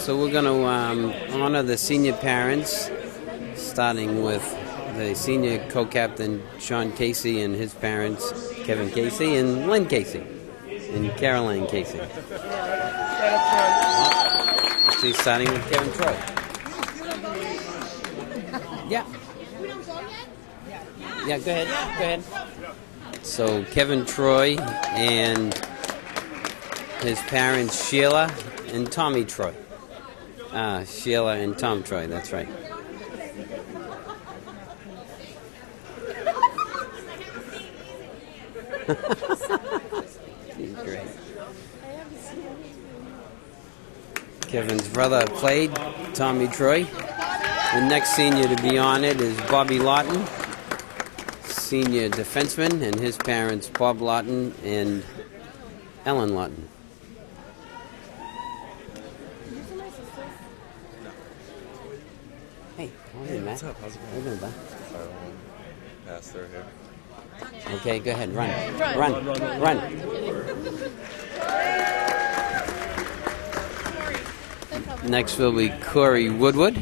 So we're going to honor the senior parents, starting with the senior co-captain Sean Casey and his parents, Kevin Casey and Lynn Casey and Caroline Casey. See, starting with Kevin Troy. Yeah. Yeah, go ahead. Go ahead. So Kevin Troy and his parents Sheila and Tommy Troy. Sheila and Tom Troy, that's right. He's great. Kevin's brother played, Tommy Troy. The next senior to be honored is Bobby Lawton, senior defenseman, and his parents Bob Lawton and Ellen Lawton. Hey, what's up? How's it going? How you doing, bud? Pass through here. Okay, go ahead. Run. Next will be Corey Woodward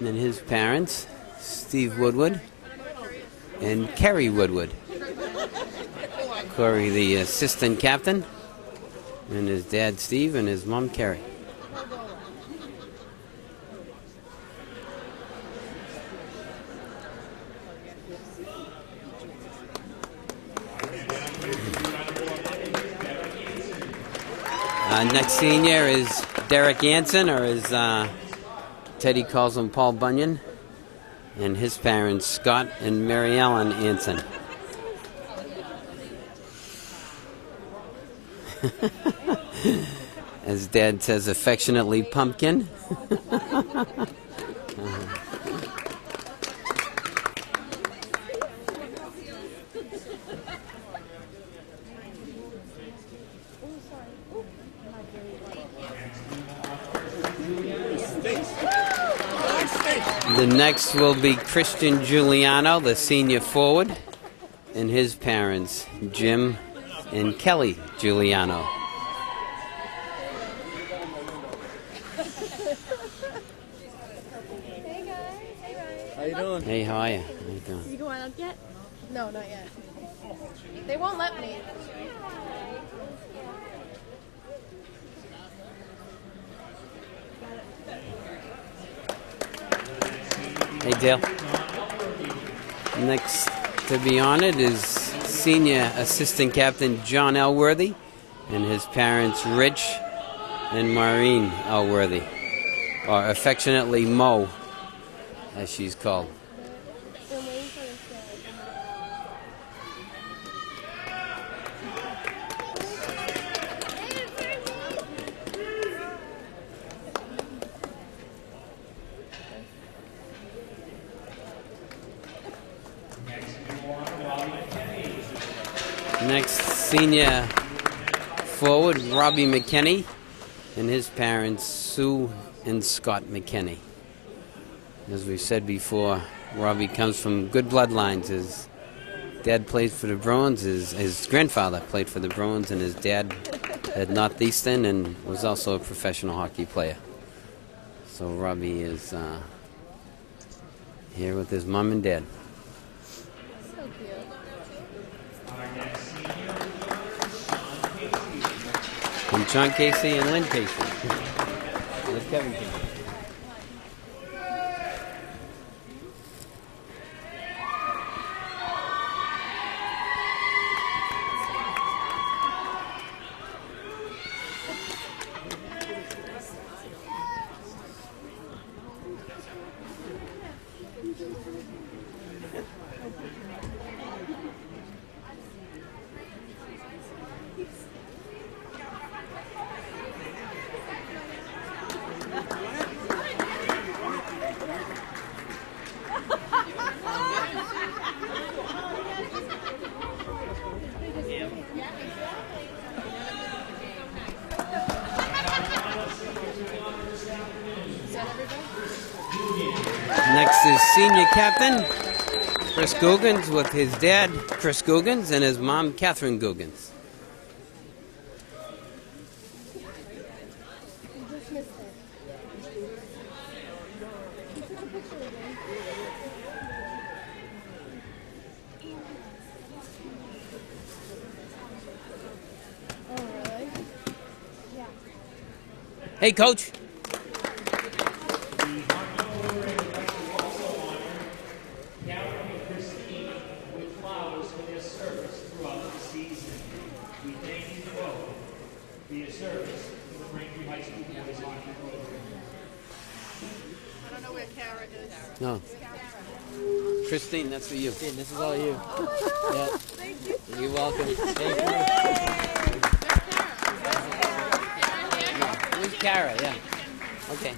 and his parents, Steve Woodward and Kerry Woodward. Corey, the assistant captain, and his dad, Steve, and his mom, Kerry. Next senior is Derek Anson, or as Teddy calls him, Paul Bunyan, and his parents, Scott and Mary Ellen Anson. As Dad says affectionately, Pumpkin. The next will be Christian Giuliano, the senior forward, and his parents, Jim and Kelly Giuliano. Hey guys. Hey Ryan. How you doing? Hey, how are you? How you doing? You going up yet? No, not yet. They won't let me. Hey, Dale. Next to be honored is senior assistant captain John Elworthy and his parents Rich and Maureen Elworthy, or affectionately Mo, as she's called. Next, senior forward, Robbie McKinney, and his parents, Sue and Scott McKinney. As we've said before, Robbie comes from good bloodlines. His dad played for the Bruins, his grandfather played for the Bruins, and his dad at Northeastern and was also a professional hockey player. So Robbie is here with his mom and dad. And John Casey and Lynn Casey. There's Kevin Casey. Next is senior captain Chris Googans with his dad, Chris Googans, and his mom, Catherine Googans. You just missed it. Hey, Coach. I don't know where Kara is. No. Christine, that's for you. This is all you. Yeah. Thank you. You're welcome. Thank you. Where's Kara? Yeah. Okay.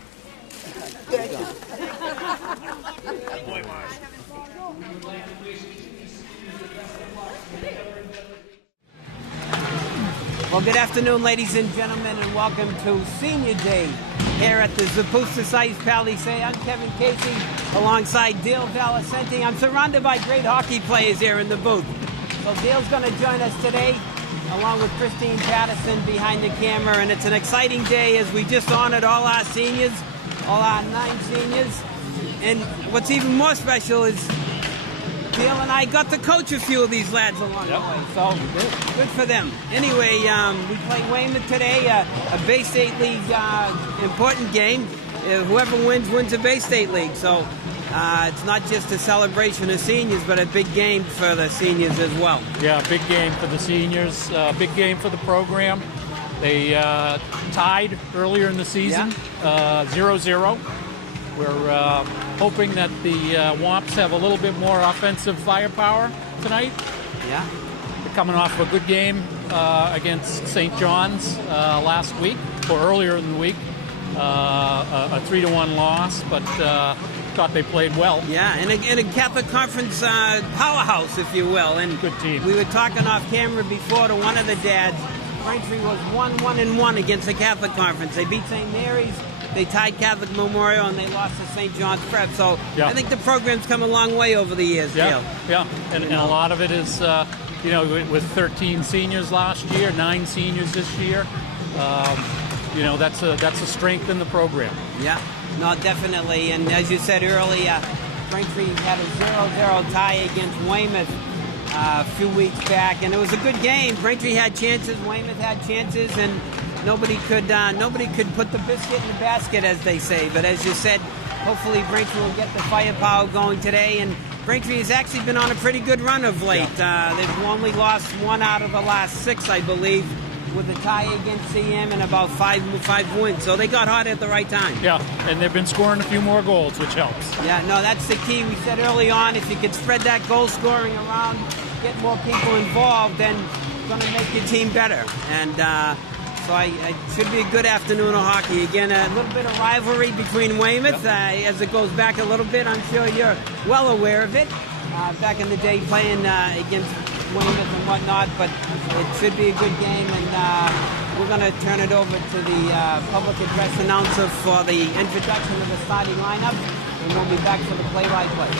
Well, good afternoon, ladies and gentlemen, and welcome to Senior Day here at the Zapusta Sites Palisade. I'm Kevin Casey alongside Dale Valicenti. I'm surrounded by great hockey players here in the booth. So Dale's going to join us today along with Christine Patterson behind the camera, and it's an exciting day as we just honored all our seniors, all our 9 seniors. And what's even more special is Dale and I got to coach a few of these lads along the way, so good for them. Anyway, we play Weymouth today, a Bay State League important game. Whoever wins a Bay State League. So it's not just a celebration of seniors, but a big game for the seniors as well. Yeah, big game for the seniors, big game for the program. They tied earlier in the season, 0-0. We're hoping that the Womps have a little bit more offensive firepower tonight. Yeah. They're coming off a good game against St. John's last week, or earlier in the week. A 3-1 loss, but thought they played well. Yeah, and a Catholic Conference powerhouse, if you will. And good team. We were talking off camera before to one of the dads. Braintree was 1-1-1 against the Catholic Conference. They beat St. Mary's, they tied Catholic Memorial, and they lost to St. John's Prep. So I think the program's come a long way over the years, Dale. Yeah, and a lot of it is, with 13 seniors last year, 9 seniors this year. That's a strength in the program. Yeah, no, definitely. And as you said earlier, Braintree had a 0-0 tie against Weymouth a few weeks back, and it was a good game. Braintree had chances, Weymouth had chances, and nobody could put the biscuit in the basket, as they say. But as you said, hopefully Braintree will get the firepower going today. And Braintree has actually been on a pretty good run of late. They've only lost 1 out of the last 6, I believe, with a tie against CM and about 5 wins. So they got hot at the right time. Yeah, and they've been scoring a few more goals, which helps. Yeah, no, that's the key. We said early on, if you could spread that goal scoring around, get more people involved, then it's going to make your team better. And so it should be a good afternoon of hockey. Again, a little bit of rivalry between Weymouth as it goes back a little bit. I'm sure you're well aware of it. Back in the day playing against Weymouth and whatnot, but it should be a good game, and we're going to turn it over to the public address announcer for the introduction of the starting lineup, and we'll be back for the play-by-play.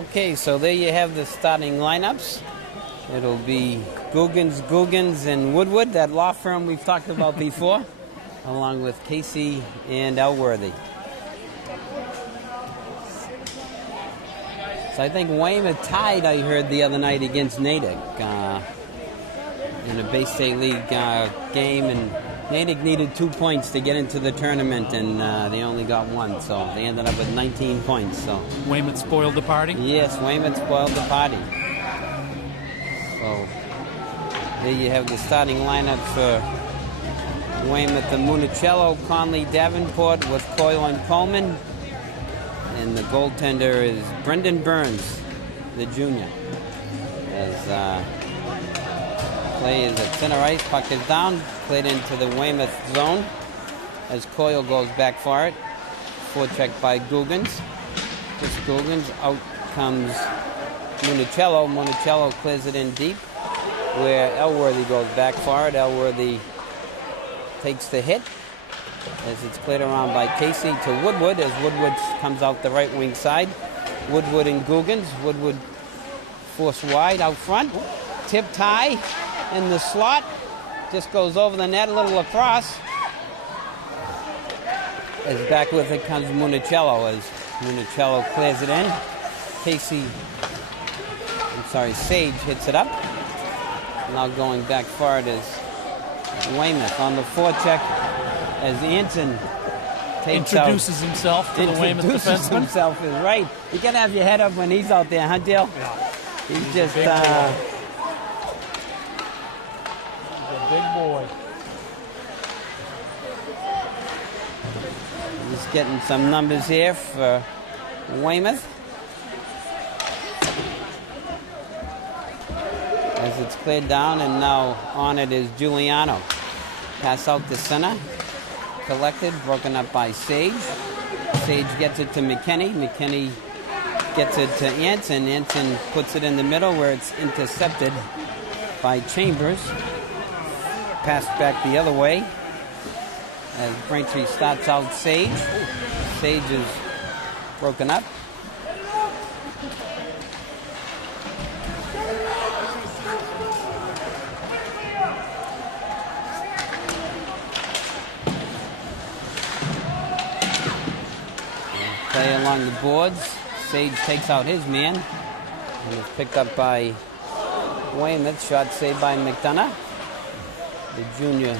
Okay, so there you have the starting lineups. It'll be Googans, and Woodward, that law firm we've talked about before, along with Casey and Elworthy. So I think Weymouth tied, I heard the other night, against Natick in a Bay State League game, and Natick needed 2 points to get into the tournament, and they only got one, so they ended up with 19 points. So Weymouth spoiled the party? yes, Weymouth spoiled the party. So there you have the starting lineup for Weymouth: the Municello, Conley, Davenport with Coyle and Coleman. And the goaltender is Brendan Burns, the junior. As play is at center ice, puck is down, played into the Weymouth zone as Coyle goes back for it. Forecheck by Googans. Chris Googans, out comes Municello. Municello clears it in deep, where Elworthy goes back for it. Elworthy takes the hit as it's cleared around by Casey to Woodward, as Woodward comes out the right wing side. Woodward and Googans. Woodward forced wide out front. Tip tie in the slot. Just goes over the net, a little lacrosse. As back with it comes Municello, as Municello clears it in. Sage hits it up. Now going back for it is Weymouth on the forecheck as Anson Introduces himself to the Weymouth defenseman. Himself is right. You gotta have your head up when he's out there, huh, Dale? Yeah. He's just He's a big boy. Just getting some numbers here for Weymouth. As it's cleared down, and now on it is Giuliano. Pass out to center. Collected, broken up by Sage. Sage gets it to McKinney. McKinney gets it to Anson. Anson puts it in the middle where it's intercepted by Chambers. Passed back the other way as Braintree starts out Sage. Sage is broken up. Play along the boards. Sage takes out his man. And it's picked up by Weymouth. Shot saved by McDonough, the junior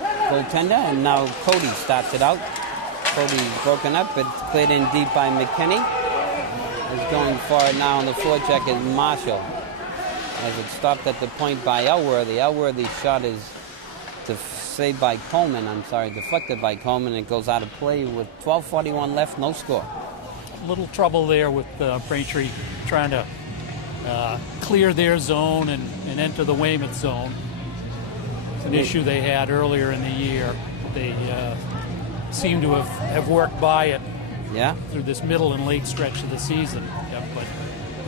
goaltender. And now Cody starts it out. Cody's broken up, but it's cleared in deep by McKinney. Is going for it now on the forecheck is Marshall. As it stopped at the point by Elworthy. Elworthy's shot is saved by Coleman. Deflected by Coleman. It goes out of play with 12:41 left, no score. A little trouble there with Braintree trying to clear their zone and enter the Weymouth zone. It's an issue they had earlier in the year. They seem to have worked by it through this middle and late stretch of the season. Yeah, but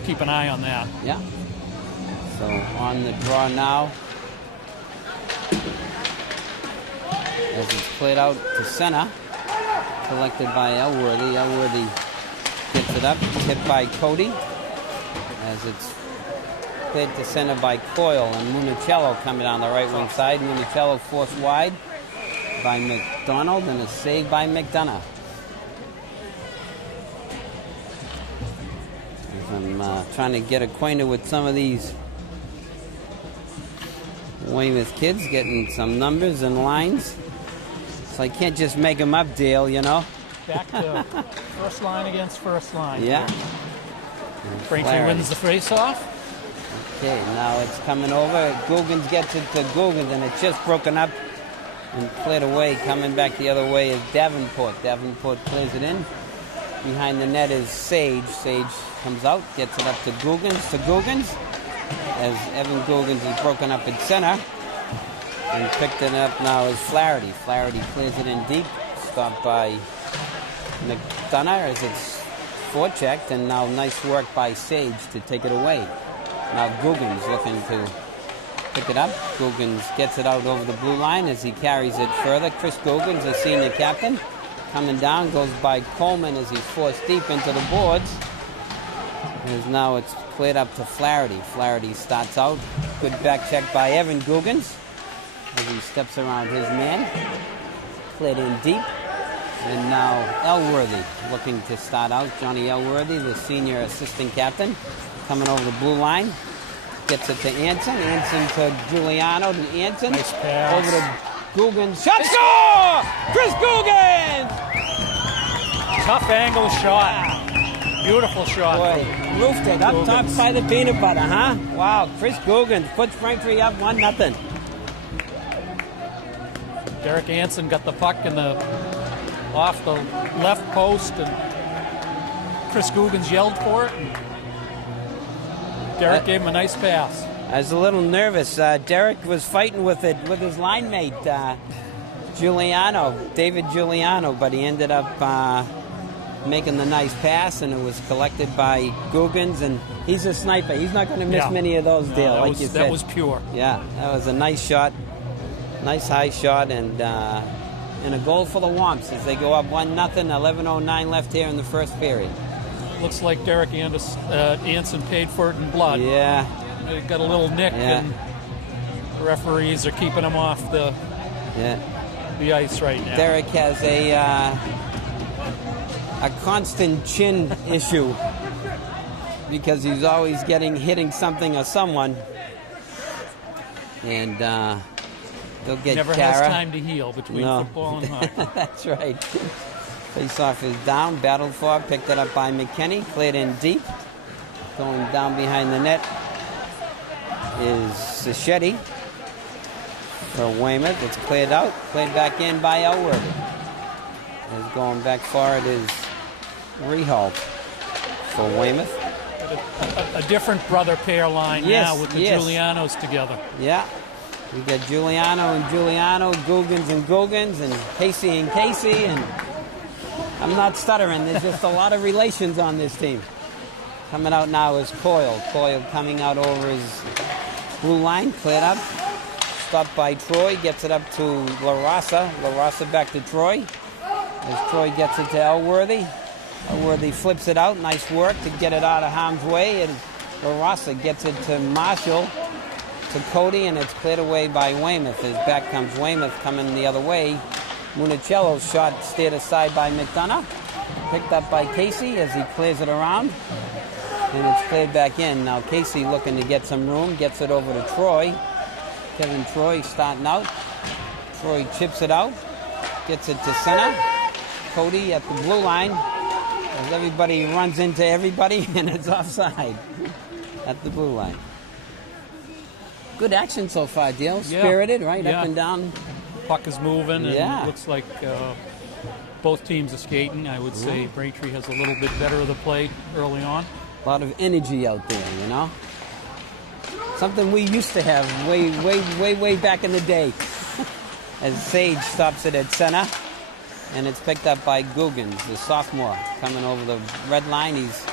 keep an eye on that. Yeah. So on the draw now. As it's played out to center. Collected by Elworthy. Elworthy gets it up. Hit by Cody. As it's played to center by Coyle. And Municello coming down the right wing side. Municello forced wide by McDonald. And a save by McDonough. I'm trying to get acquainted with some of these Weymouth kids, getting some numbers and lines. So I can't just make them up, Dale, you know. Back to first line against first line. Yeah. Braintree wins the face-off. Okay, now it's coming over. Googans gets it to Googans, and it's just broken up and cleared away. Coming back the other way is Davenport. Davenport clears it in. Behind the net is Sage. Sage comes out, gets it up to Googans. As Evan Googans is broken up in center. And picked it up now is Flaherty. Flaherty clears it in deep. Stopped by McDonough as it's forechecked. And now nice work by Sage to take it away. Now Googans looking to pick it up. Googans gets it out over the blue line as he carries it further. Chris Googans, the senior captain, coming down, goes by Coleman as he's forced deep into the boards. As now it's cleared up to Flaherty. Flaherty starts out. Good back check by Evan Googans as he steps around his man. Cleared in deep. And now Elworthy looking to start out. Johnny Elworthy, the senior assistant captain, coming over the blue line. Gets it to Anson. Anson to Giuliano. To Anson. Nice pass. Over to Googans. Shot score! Chris Googans! Tough angle shot. Beautiful shot. Boy, roofed it up top by the peanut butter, huh? Wow, Chris Googans puts Braintree up 1-0. Derek Anson got the puck off the left post, and Chris Googans yelled for it. And Derek gave him a nice pass. I was a little nervous. Derek was fighting with it with his line mate, David Giuliano, but he ended up making the nice pass, and it was collected by Googans, and he's a sniper. He's not going to miss many of those deals, like you said. That was pure. Yeah, that was a nice shot, nice high shot, and a goal for the Womps as they go up 1-0, 11:09 left here in the first period. Looks like Derek Anson paid for it in blood. Yeah. He got a little nick, and the referees are keeping him off the ice right now. Derek has a constant chin issue because he's always hitting something or someone, and they'll get Never Kara. has time to heal between football and hockey. That's right. Face-off is down, battled for, picked it up by McKinney, cleared in deep. Going down behind the net is Sacchetti for Weymouth. It's cleared out, played back in by Elworthy. As going back forward is Rehalt for Weymouth. A different brother pair line now with the Giulianos together. Yeah. We got Giuliano, Googans and Casey, and I'm not stuttering. There's just a lot of relations on this team. Coming out now is Coyle. Coyle coming out over his blue line, cleared up. Stopped by Troy, gets it up to LaRossa. LaRossa back to Troy. As Troy gets it to Elworthy. Elworthy flips it out. Nice work to get it out of harm's way. And LaRossa gets it to Marshall, to Cody, and it's cleared away by Weymouth. As back comes Weymouth coming the other way. Municello's shot steered aside by McDonough. Picked up by Casey as he clears it around. And it's cleared back in. Now Casey looking to get some room. Gets it over to Troy. Kevin Troy starting out. Troy chips it out. Gets it to center. Cody at the blue line. As everybody runs into everybody, and it's offside at the blue line. Good action so far, Dale. Spirited, right? Up and down. Puck is moving, and it looks like both teams are skating. I would say Braintree has a little bit better of the play early on. A lot of energy out there, you know? Something we used to have way back in the day. As Sage stops it at center, and it's picked up by Googans, the sophomore, coming over the red line. He's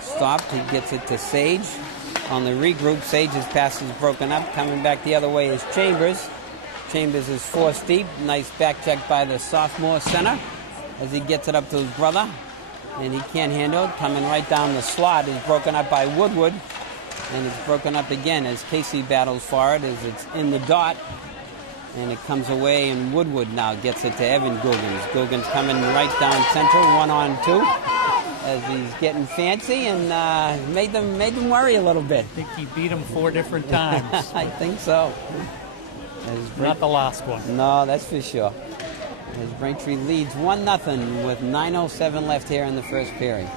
stopped. He gets it to Sage. On the regroup, Sage's pass is broken up. Coming back the other way is Chambers. Chambers is forced deep. Nice back check by the sophomore center as he gets it up to his brother. And he can't handle it. Coming right down the slot is broken up by Woodward. And it's broken up again as Casey battles for it as it's in the dot. And it comes away, and Woodward now gets it to Evan Googans. Googans coming right down center, 1-on-2. As he's getting fancy and made them worry a little bit. I think he beat him 4 different times. I think so. Not the last one. No, that's for sure. As Braintree leads 1-0 with 9:07 left here in the first period.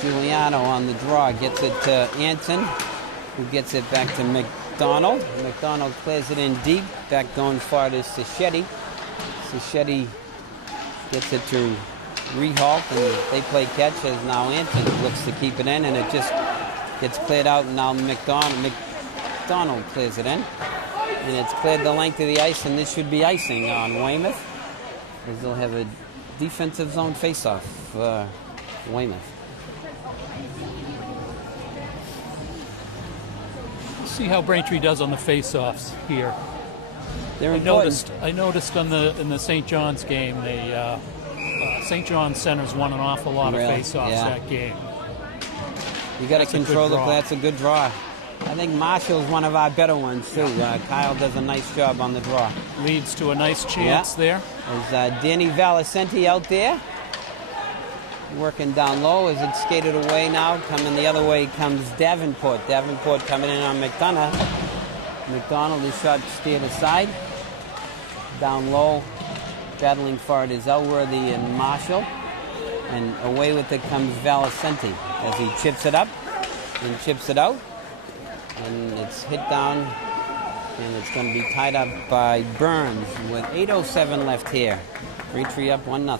Giuliano on the draw gets it to Anson, who gets it back to McDonald. McDonald clears it in deep. Back going far to Sacchetti. Sacchetti gets it to Rehalt, and they play catch as now Anson looks to keep it in, and it just gets cleared out, and now McDonald clears it in. And it's cleared the length of the ice, and this should be icing on Weymouth, as they'll have a defensive zone face-off for Weymouth. See how Braintree does on the face-offs here. They're I noticed in the St. John's game they St. John Center's won an awful lot of Really? face-offs Yeah. that game. You got to That's a good control the draw. play. That's a good draw. I think Marshall's one of our better ones, too. Kyle does a nice job on the draw. Leads to a nice chance there. There's Danny Valicenti out there. Working down low as it's skated away now. Coming the other way comes Davenport. Davenport coming in on McDonough. McDonald, his shot steered aside. Down low, battling for it is Elworthy and Marshall. And away with it comes Valicenti as he chips it up and chips it out. And it's hit down, and it's going to be tied up by Burns with 8:07 left here. Braintree up 1-0.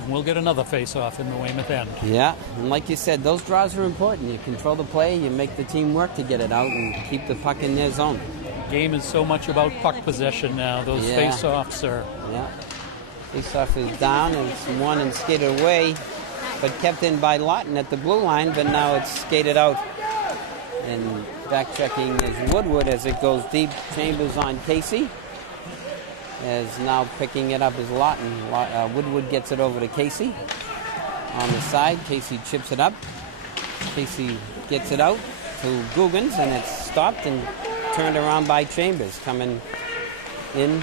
And we'll get another face-off in the Weymouth end. Yeah, and like you said, those draws are important. You control the play, you make the team work to get it out and keep the puck in their zone. Game is so much about puck possession now. Those Yeah. face-offs are... Yeah. Face-off is down, and it's won and skated away, but kept in by Lawton at the blue line, but now it's skated out. And back-checking is Woodward as it goes deep. Chambers on Casey. As now picking it up is Lawton. Woodward gets it over to Casey. On the side, Casey chips it up. Casey gets it out to Googans, and it's stopped and turned around by Chambers. Coming in,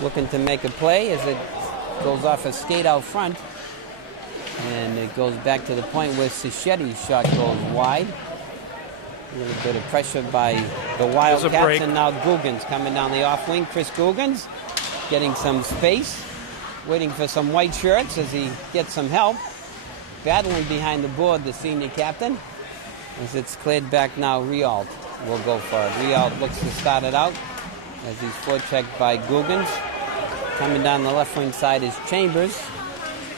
looking to make a play as it goes off a skate out front. And it goes back to the point where Sichetti's shot goes wide. A little bit of pressure by the Wildcats, break. and now Googans coming down the off wing. Chris Googans getting some space, waiting for some white shirts as he gets some help. Battling behind the board, the senior captain. As it's cleared back now, Rialt will go for it. Rialt looks to start it out as he's forechecked by Googans. Coming down the left wing side is Chambers.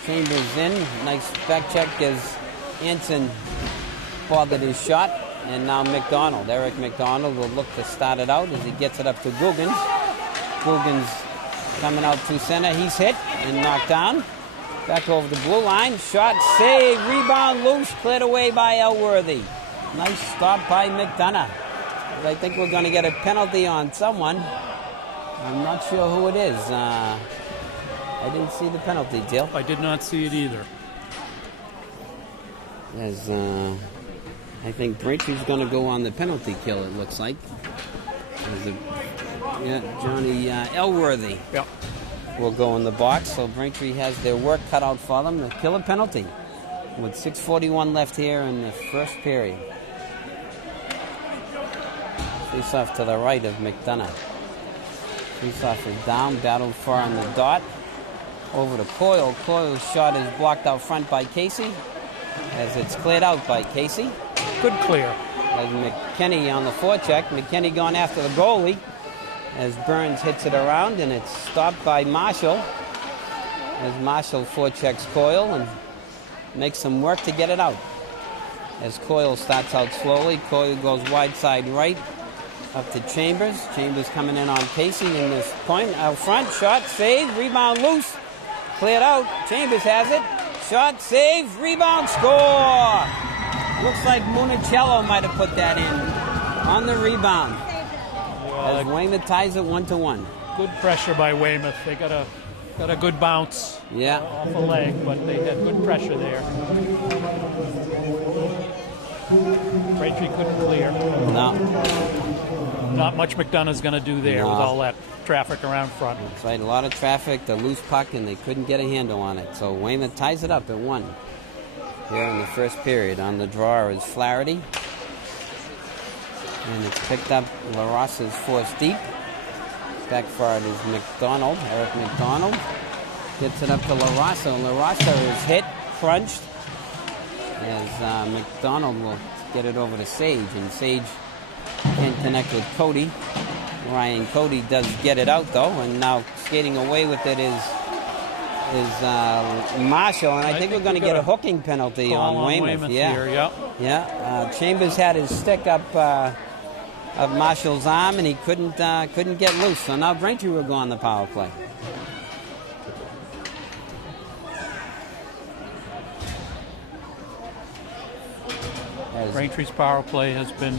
Chambers in, nice back check as Anson bothered his shot. And now McDonald, Eric McDonald will look to start it out as he gets it up to Googans. Googans coming out to center. He's hit and knocked down. Back over the blue line. Shot, save, rebound, loose, cleared away by Elworthy. Nice stop by McDonough. I think we're going to get a penalty on someone. I'm not sure who it is. I didn't see the penalty, Jill. I did not see it either. As I think Braintree's going to go on the penalty kill, it looks like. Johnny Elworthy Yep. will go in the box, so Braintree has their work cut out for them. The killer penalty with 6:41 left here in the first period. Face off to the right of McDonough. Face off is down, battled for on the dot. Over to Coyle. Coyle's shot is blocked out front by Casey as it's cleared out by Casey. Good clear. As McKinney on the forecheck. McKinney going after the goalie as Burns hits it around, and it's stopped by Marshall as Marshall forechecks Coyle and makes some work to get it out. As Coyle starts out slowly, Coyle goes wide side right up to Chambers. Chambers coming in on Casey in this point out front. Shot, save, rebound loose, cleared out. Chambers has it. Shot, save, rebound, score. Looks like Municello might have put that in on the rebound. As Weymouth ties it 1-1. Good pressure by Weymouth. They got a good bounce Yeah. off the leg, but they had good pressure there. Braintree couldn't clear. No. Not much McDonough's going to do there No. with all that traffic around front. That's right, a lot of traffic, the loose puck, and they couldn't get a handle on it. So Weymouth ties it up at 1 here in the first period. On the draw is Flaherty. And it's picked up. LaRossa's forced deep. Back for it is McDonald, Eric McDonald. Gets it up to LaRossa, and LaRossa is hit, crunched. As McDonald will get it over to Sage, and Sage can't connect with Cody. Ryan Cody does get it out though, and now skating away with it is Marshall, and I think we're going to get a hooking penalty Call on Weymouth. Yeah, here, yep. yeah. Chambers had his stick up of Marshall's arm, and he couldn't get loose. So now Braintree will go on the power play. Braintree's power play has been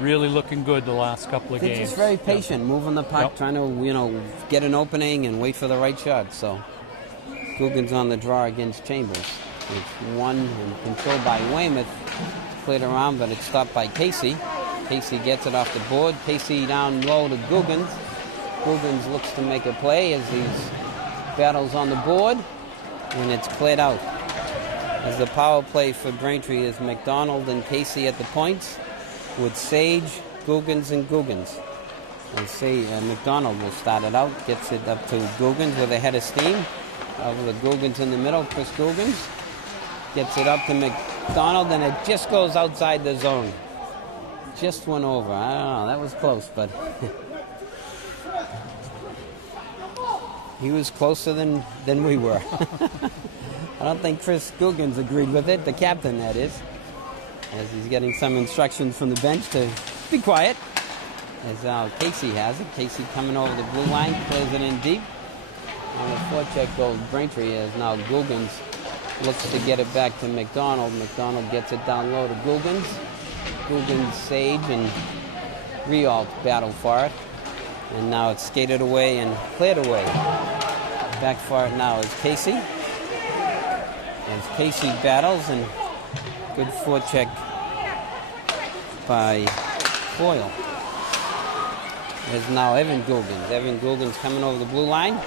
really looking good the last couple of They're games. just very patient, moving the puck, Yep. trying to get an opening and wait for the right shot. So Googans on the draw against Chambers. It's won and controlled by Weymouth. Played around, but it's stopped by Casey. Casey gets it off the board. Casey down low to Googans. Googans looks to make a play as he's battles on the board, and it's cleared out. As the power play for Braintree is McDonald and Casey at the points, with Sage, Googans, and Googans. And see, McDonald will start it out, gets it up to Googans with a head of steam. Over the Googans in the middle, Chris Googans gets it up to McDonald, and it just goes outside the zone. Just went over. I don't know, that was close, but he was closer than we were. I don't think Chris Googans agreed with it, the captain that is, as he's getting some instructions from the bench to be quiet. As Casey has it. Casey coming over the blue line, plays it in deep. On the forecheck goes Braintree as now Googans looks to get it back to McDonald. McDonald gets it down low to Googans. Googans, Sage, and Rialt battle for it. And now it's skated away and cleared away. Back for it now is Casey. As Casey battles, and good forecheck by Foyle. There's now Evan Googans. Evan Googans coming over the blue line,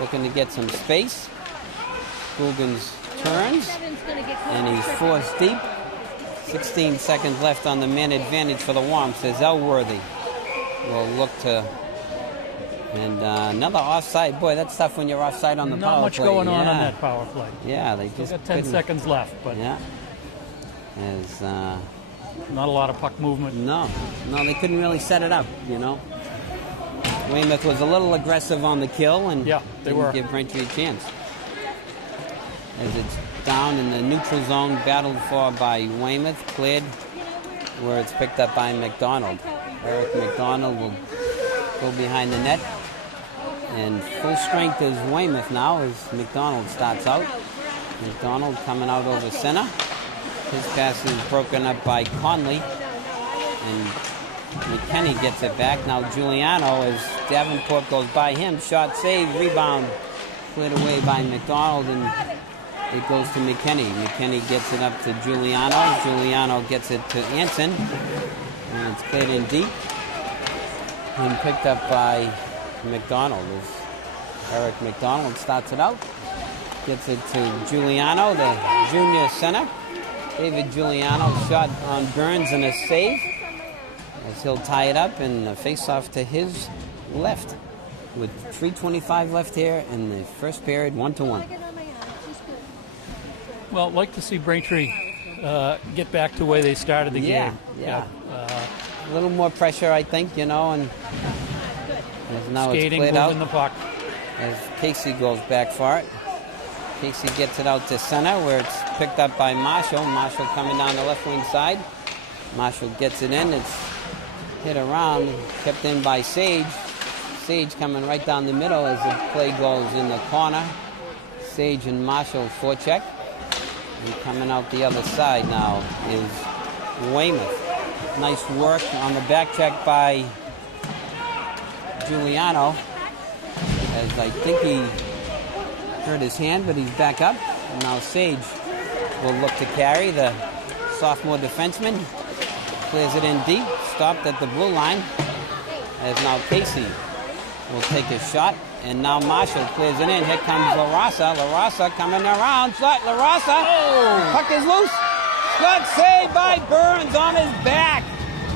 looking to get some space. Googans turns, and he's forced deep. 16 seconds left on the man advantage for the Womps as Elworthy will look to. And another offside. Boy, that's tough when you're offside on the power play. Not much going on that power play. Yeah, they just got 10 seconds left, but yeah. As not a lot of puck movement. No, they couldn't really set it up, you know. Weymouth was a little aggressive on the kill and didn't give Braintree a chance. As it's down in the neutral zone, battled for by Weymouth, cleared where it's picked up by McDonald. Eric McDonald will go behind the net. And full strength is Weymouth now as McDonald starts out. McDonald coming out over center. His pass is broken up by Conley. And McKinney gets it back. Now Giuliano as Davenport goes by him. Shot save, rebound. Cleared away by McDonald and it goes to McKinney. McKinney gets it up to Giuliano. Giuliano gets it to Anson. And it's cleared in deep. And picked up by McDonald. As Eric McDonald starts it out. Gets it to Giuliano, the junior center. David Giuliano shot on Burns and a save. As he'll tie it up and face off to his left. With 3:25 left here in the first period, 1-1. Well, I'd like to see Braintree get back to the way they started the game. Yeah. A little more pressure, I think, you know, and as now skating, it's played out. moving the puck. As Casey goes back for it. Casey gets it out to center where it's picked up by Marshall. Marshall coming down the left wing side. Marshall gets it in. It's hit around, kept in by Sage. Sage coming right down the middle as the play goes in the corner. Sage and Marshall forecheck. And coming out the other side now is Weymouth. Nice work on the back check by Giuliano. As I think he hurt his hand, but he's back up. And now Sage will look to carry the sophomore defenseman. Clears it in deep. Stopped at the blue line. As now Casey will take a shot. And now Marshall clears it in. Here comes LaRossa. LaRossa coming around. Shot LaRossa. Oh! Puck is loose. Good save by Burns on his back.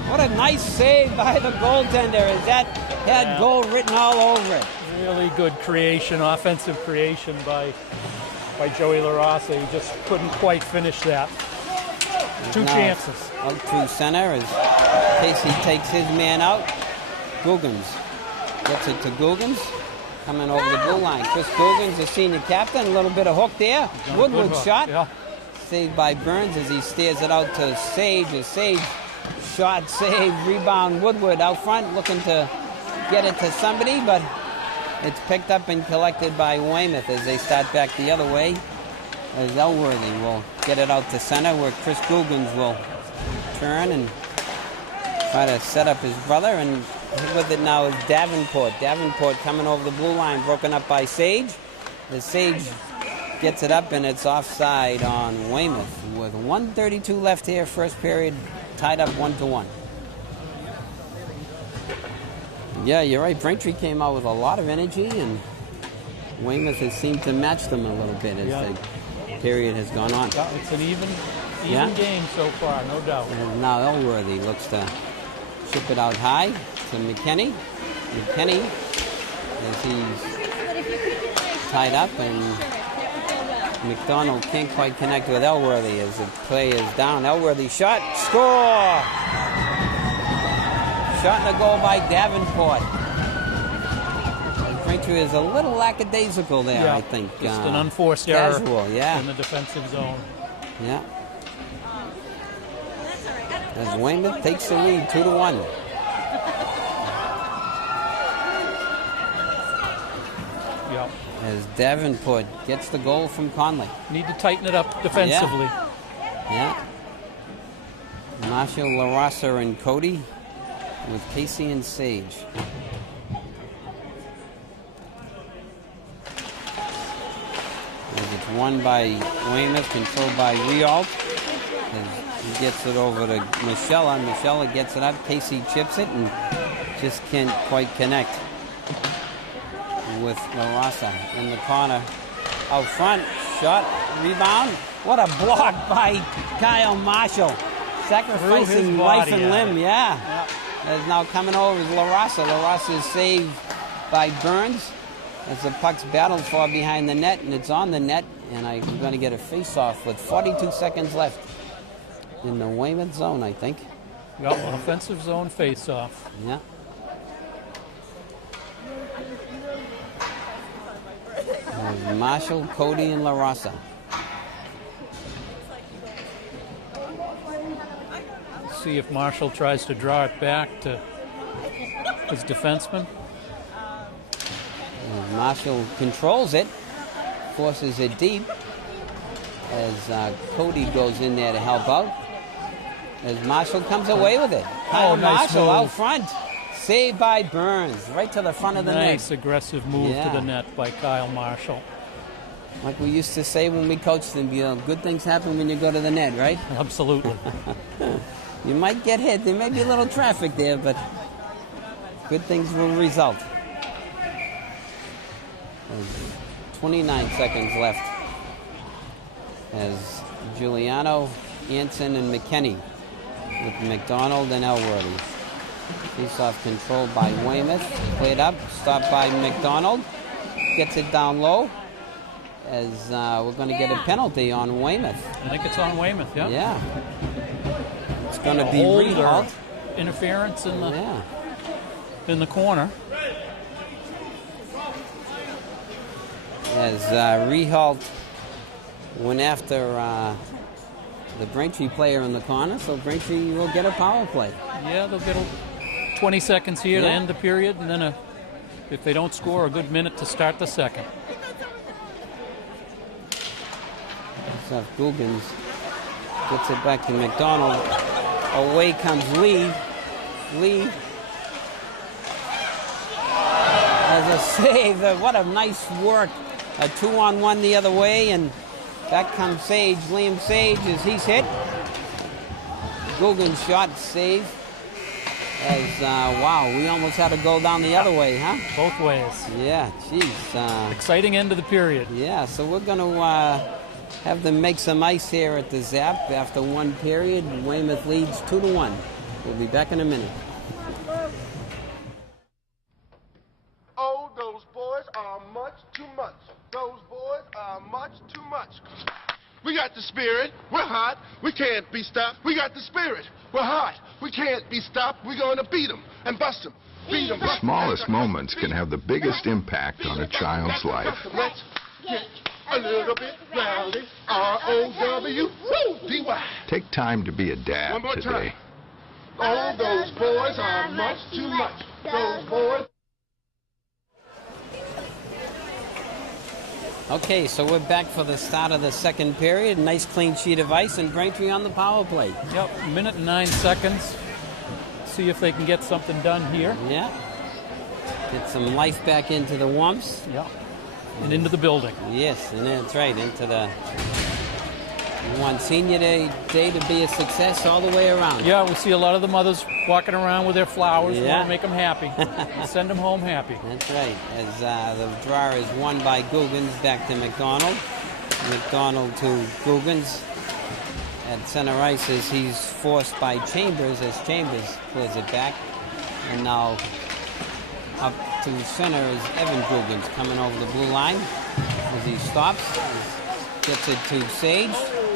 What a nice save by the goaltender. As that had goal written all over it. Really good creation, offensive creation by Joey LaRossa. He just couldn't quite finish that. Two chances. Out to center as Casey takes his man out. Googans gets it to Googans. Coming over the blue line. Chris Googans, the senior captain. A little bit of hook there. Woodward shot. Yeah. Saved by Burns as he steers it out to Sage. As Sage shot, save, rebound. Woodward out front looking to get it to somebody, but it's picked up and collected by Weymouth as they start back the other way. As Elworthy will get it out to center where Chris Googans will turn and try to set up his brother. And with it now is Davenport. Davenport coming over the blue line, broken up by Sage. As Sage gets it up, and it's offside on Weymouth. With 1:32 left here, first period, tied up 1-1. Yeah, you're right. Braintree came out with a lot of energy, and Weymouth has seemed to match them a little bit as the period has gone on. Yeah, it's an even game so far, no doubt. And now Elworthy looks to chip it out high to McKinney. McKinney, as he's tied up, and McDonald can't quite connect with Elworthy as the play is down. Elworthy shot, score! Shot and a goal by Davenport. Braintree is a little lackadaisical there, I think. Just an unforced casual, error in the defensive zone. Yeah. As Weymouth takes the lead 2-1. Yeah. As Davenport gets the goal from Conley. Need to tighten it up defensively. Yeah. Marshall, LaRossa, and Cody with Casey and Sage. As it's won by Weymouth, controlled by Rialt. As he gets it over to Michella. Michella gets it up. Casey chips it and just can't quite connect with LaRossa in the corner. Out front, shot, rebound. What a block by Kyle Marshall. Sacrificing life and limb, As now coming over is LaRossa. LaRossa is saved by Burns as the puck's battled for behind the net, and it's on the net, and I'm going to get a face-off with 42 seconds left in the Weymouth zone, I think. Well, offensive zone face-off. Yeah. There's Marshall, Cody, and LaRossa. See if Marshall tries to draw it back to his defenseman. And Marshall controls it, forces it deep as Cody goes in there to help out. As Marshall comes away with it. Kyle Marshall out front. Saved by Burns, right to the front of the net. Nice aggressive move to the net by Kyle Marshall. Like we used to say when we coached them, good things happen when you go to the net, right? Absolutely. You might get hit. There may be a little traffic there, but good things will result. 29 seconds left as Giuliano, Anson, and McKinney with McDonald and Elworthy. Face-off controlled by Weymouth. Played up, stopped by McDonald. Gets it down low as we're going to get a penalty on Weymouth. I think it's on Weymouth, yeah. Yeah. It's going to be Rehalt. Interference in the corner. As Rehalt went after the Braintree player in the corner, so Braintree will get a power play. Yeah, they'll get 20 seconds here to end the period, and then if they don't score, a good minute to start the second. So Googans gets it back to McDonald. Away comes Lee. Lee has a save. What a nice work. A 2-on-1 the other way, and back comes Sage. Liam Sage as he's hit. Googans shot save. As, wow, we almost had to go down the other way, huh? Both ways. Yeah, geez. Exciting end of the period. Yeah, so we're going to have them make some ice here at the Zap after one period. Weymouth leads 2-1. We'll be back in a minute. Oh, those boys are much too much. Those boys are much too much. We got the spirit. We're hot. We can't be stopped. We got the spirit. We're hot. We can't be stopped. We're going to beat them and bust them. Beat them. The smallest moments can have the biggest impact on a child's life. Let's get a little bit rowdy. R-O-W-D-Y. Take time to be a dad One more today. time. Oh, those boys are much too much. Those boys. Okay, so we're back for the start of the second period. Nice clean sheet of ice, and Braintree on the power play. Yep, minute and 9 seconds. See if they can get something done here. Yeah. Get some life back into the Wumps. Yep. and into the building. Yes, and that's right, into the... We want senior day to be a success all the way around. Yeah, we see a lot of the mothers walking around with their flowers. We Yeah. want to make them happy. Send them home happy. That's right. As the draw is won by Googans back to McDonald. McDonald to Googans. At center ice as he's forced by Chambers as Chambers plays it back. And now up to center is Evan Googans coming over the blue line as he stops. Gets it to Sage.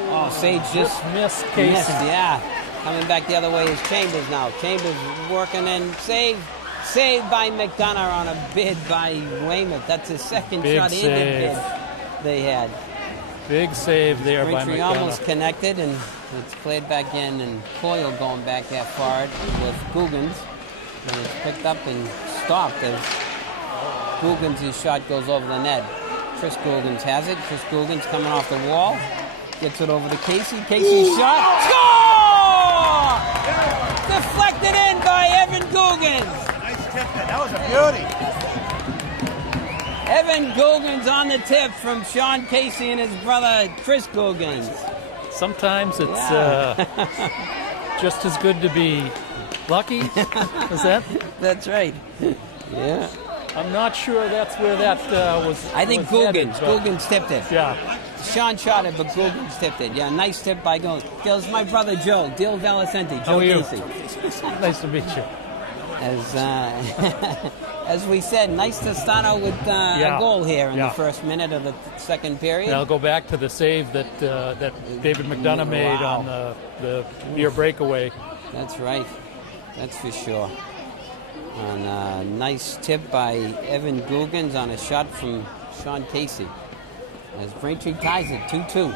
Oh, Sage just missed Casey. Yeah. Coming back the other way is Chambers now. Chambers working in saved by McDonough on a bid by Weymouth. That's his second Big shot in the save. bid they had. Big save there by Braintree McDonough. almost connected, and it's played back in, and Coyle going back half forward with Googans. And it's picked up and stopped as Googans' shot goes over the net. Chris Googans has it. Chris Googans coming off the wall. Gets it over to Casey. Casey's shot. Score! Deflected in by Evan Googans. Nice tip there. That was a beauty. Evan Googans on the tip from Sean Casey and his brother Chris Googans. Sometimes it's just as good to be lucky. Is that? That's right. Yeah. I'm not sure that's where that was. I think was headed, Googans. but- Googans tipped it. Yeah. Sean shot it, but Googans tipped it. Yeah, nice tip by Googans. That my brother Joe, Dil Valicenti. How Joe are you? Casey. Nice to meet you. As we said, nice to start out with a goal here in the first minute of the second period. And I'll go back to the save that David McDonough made on the near breakaway. That's right. That's for sure. On a nice tip by Evan Googans on a shot from Sean Casey. As Braintree ties it 2-2.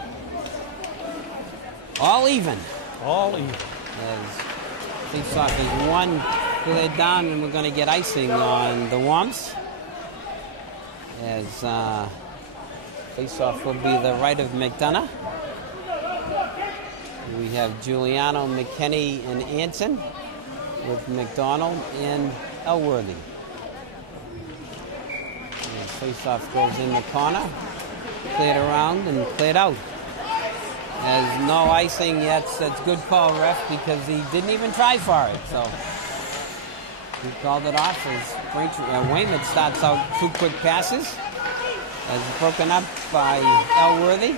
All even. All even. As face-off is one cleared down, and we're going to get icing on the Womps. As face-off will be the right of McDonough. We have Giuliano, McKinney, and Anson with McDonald and Elworthy. And face-off goes in the corner, cleared around and cleared out. As no icing yet, that's good call, ref, because he didn't even try for it. So he called it off as Weymouth starts out two quick passes. As broken up by Elworthy,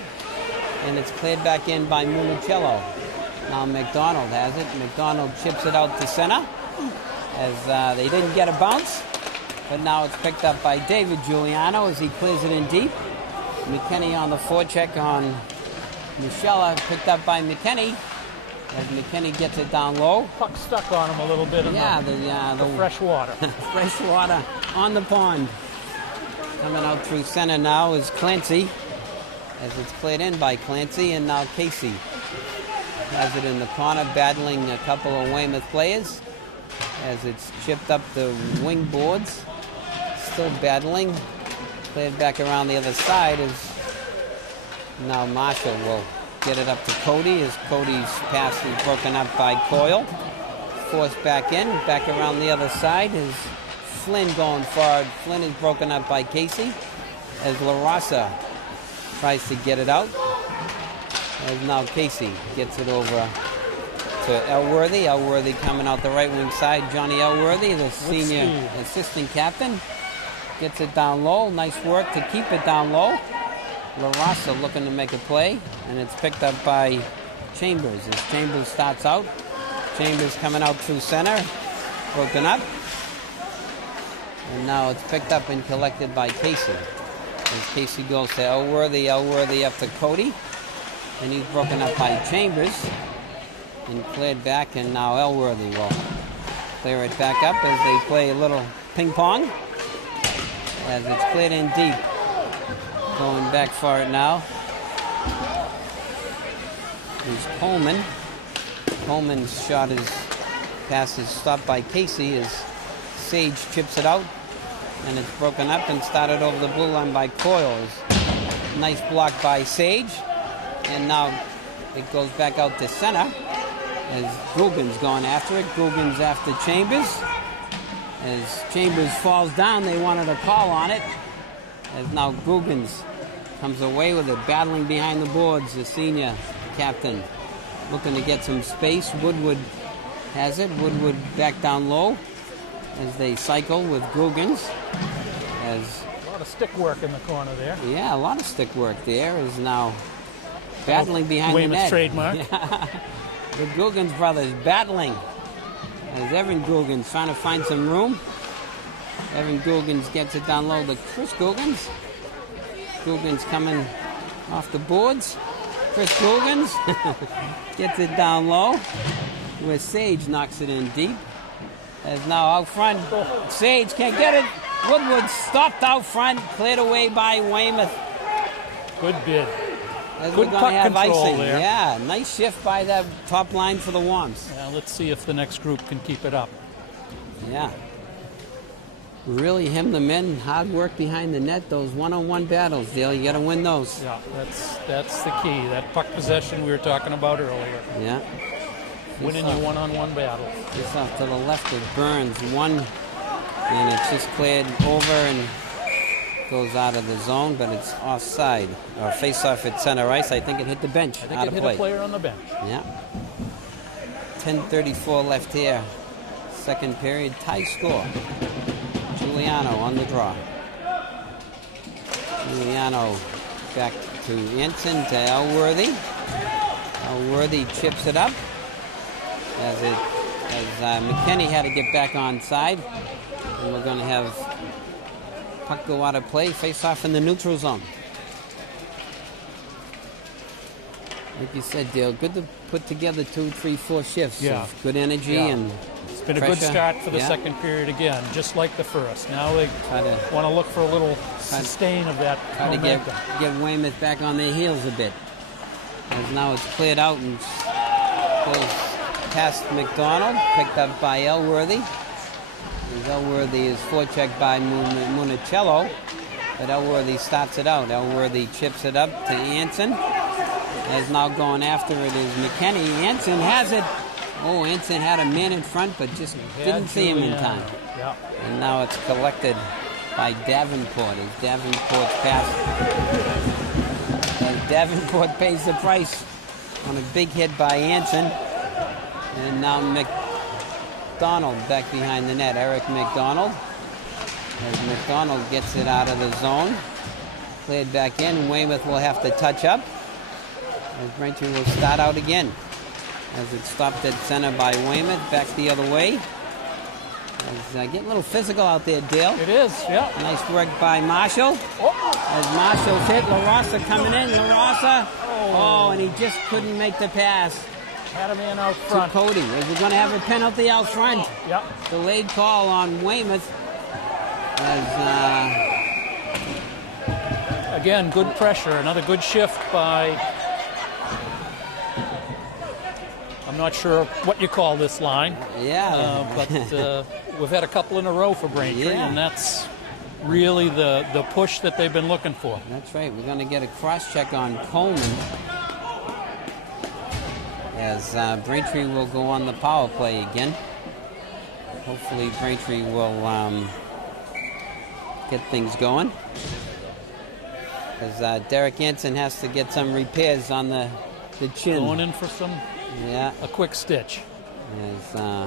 and it's cleared back in by Municello. Now McDonald has it. McDonald chips it out to center as they didn't get a bounce, but now it's picked up by David Giuliano as he clears it in deep. McKinney on the forecheck on Michella, picked up by McKinney as McKinney gets it down low. Puck stuck on him a little bit in the fresh water. Fresh water on the pond. Coming out through center now is Clancy as it's cleared in by Clancy, and now Casey has it in the corner, battling a couple of Weymouth players as it's chipped up the wing boards. Still battling. Cleared back around the other side as now Marshall will get it up to Cody as Cody's pass is broken up by Coyle. Forced back in, back around the other side is Flynn going forward. Flynn is broken up by Casey as LaRossa tries to get it out. As now Casey gets it over to Elworthy. Elworthy coming out the right wing side. Johnny Elworthy, the senior assistant captain, gets it down low. Nice work to keep it down low. LaRossa looking to make a play, and it's picked up by Chambers as Chambers starts out. Chambers coming out through center, broken up. And now it's picked up and collected by Casey. As Casey goes to Elworthy, Elworthy up to Cody. And he's broken up by Chambers and cleared back, and now Elworthy will clear it back up as they play a little ping pong. As it's cleared in deep. Going back for it now. Here's Coleman. Coleman's shot pass is stopped by Casey as Sage chips it out. And it's broken up and started over the blue line by Coyle. Nice block by Sage. And now it goes back out to center as Googans going after it. Googans after Chambers. As Chambers falls down, they wanted a call on it. As now Googans comes away with it, battling behind the boards, the senior captain. Looking to get some space. Woodward has it. Woodward back down low as they cycle with Googans. As A lot of stick work in the corner there. yeah, a lot of stick work there. Is now battling behind the Weymouth's net. trademark. Yeah. The Googans brothers battling. As Evan Googans trying to find some room. Evan Googans gets it down low to Chris Googans. Googans coming off the boards. Chris Googans gets it down low, where Sage knocks it in deep. As now out front, Sage can't get it. Woodward stopped out front, cleared away by Weymouth. Good bid. As Good we're going puck to have control icing. there. Yeah, nice shift by that top line for the Woms. Now let's see if the next group can keep it up. Yeah. Really hem them in. Hard work behind the net. Those one-on-one battles, Dale. You got to win those. Yeah, that's the key. That puck possession we were talking about earlier. Yeah. Winning your one-on-one battles. Just off to the left of Burns. One, and it's just cleared over and goes out of the zone, but it's offside. Or face-off at center ice. I think it hit the bench. I think out it of hit play. a player on the bench. Yeah. 10:34 left here. Second period. Tie score. Giuliano on the draw. Giuliano back to Anson to Elworthy. Elworthy chips it up as McKinney had to get back on side. And we're going to have puck go out of play, face off in the neutral zone. Like you said, Dale, good to put together 2, 3, 4 shifts. Yeah. Of good energy Yeah. and It's been a pressure. good start for the Yeah. second period again, just like the first. Now they Try to want to look for a little sustain of that Try to momentum. get Weymouth back on their heels a bit. As now it's cleared out and goes past McDonald, picked up by Elworthy. As Elworthy is forechecked by Municello, but Elworthy starts it out. Elworthy chips it up to Anson. As now going after it is McKinney. Anson has it. Oh, Anson had a man in front, but just didn't see him in time. Yeah. And now it's collected by Davenport as Davenport's pass. As Davenport pays the price on a big hit by Anson. And now McDonald back behind the net. Eric McDonald. As McDonald gets it out of the zone. Cleared back in. Weymouth will have to touch up. As Braintree will start out again. As it's stopped at center by Weymouth. Back the other way. As getting a little physical out there, Dale. It is, yeah. Nice work by Marshall. As Marshall's hit, LaRossa coming in. LaRossa. Oh, and he just couldn't make the pass Had a man out to front. Cody. As we're going to have a penalty out front. Yep. Delayed call on Weymouth. As Again, good pressure. Another good shift by... I'm not sure what you call this line. But we've had a couple in a row for Braintree, Yeah. and that's really the push that they've been looking for. That's right. We're going to get a cross-check on Coleman. As Braintree will go on the power play again. Hopefully Braintree will get things going. As Derek Anson has to get some repairs on the chin. Going in for a quick stitch. As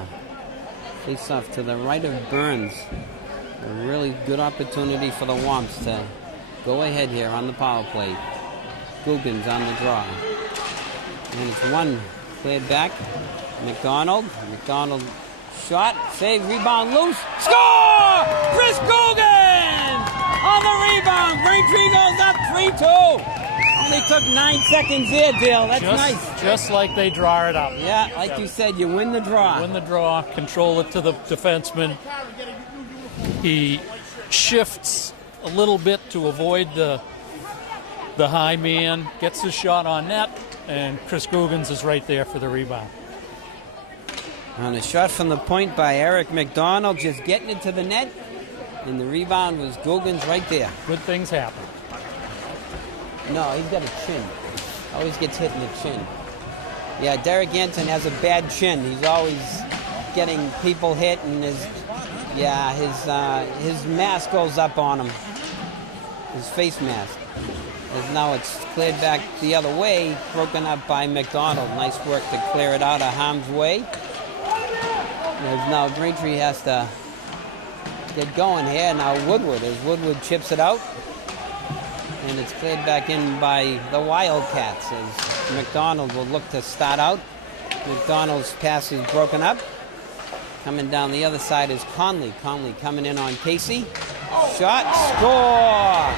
face off to the right of Burns. A really good opportunity for the Womps to go ahead here on the power play. Googans on the draw. And it's one cleared back. McDonald shot, save, rebound loose. Score! Chris Guggen on the rebound. Braintree goes up 3-2. Only took 9 seconds there, Dale. That's nice. Just like they draw it up. Yeah, like you said, you win the draw. Win the draw, control it to the defenseman. He shifts a little bit to avoid the high man, gets his shot on net, and Chris Googans is right there for the rebound. On a shot from the point by Eric McDonald, just getting it to the net, and the rebound was Googans right there. Good things happen. No, he's got a chin. Always gets hit in the chin. Yeah, Derek Anson has a bad chin. He's always getting people hit, and his mask goes up on him. his face mask. As now it's cleared back the other way, broken up by McDonald. Nice work to clear it out of harm's way. As now Braintree has to get going here. Now Woodward, as Woodward chips it out. And it's cleared back in by the Wildcats as McDonald will look to start out. McDonald's pass is broken up. Coming down the other side is Conley. Conley coming in on Casey. Shot, score!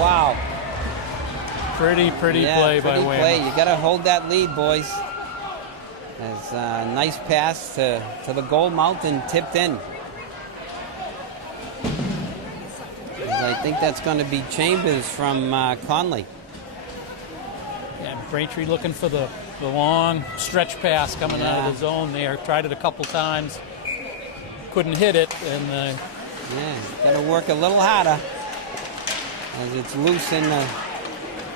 Wow. Pretty play by Weymouth. Play. You got to hold that lead, boys. As a nice pass to the goal mouth and tipped in. I think that's going to be Chambers from Conley. Yeah, Braintree looking for the long stretch pass coming out of the zone there. Tried it a couple times. Couldn't hit it. And got to work a little harder. As it's loose in the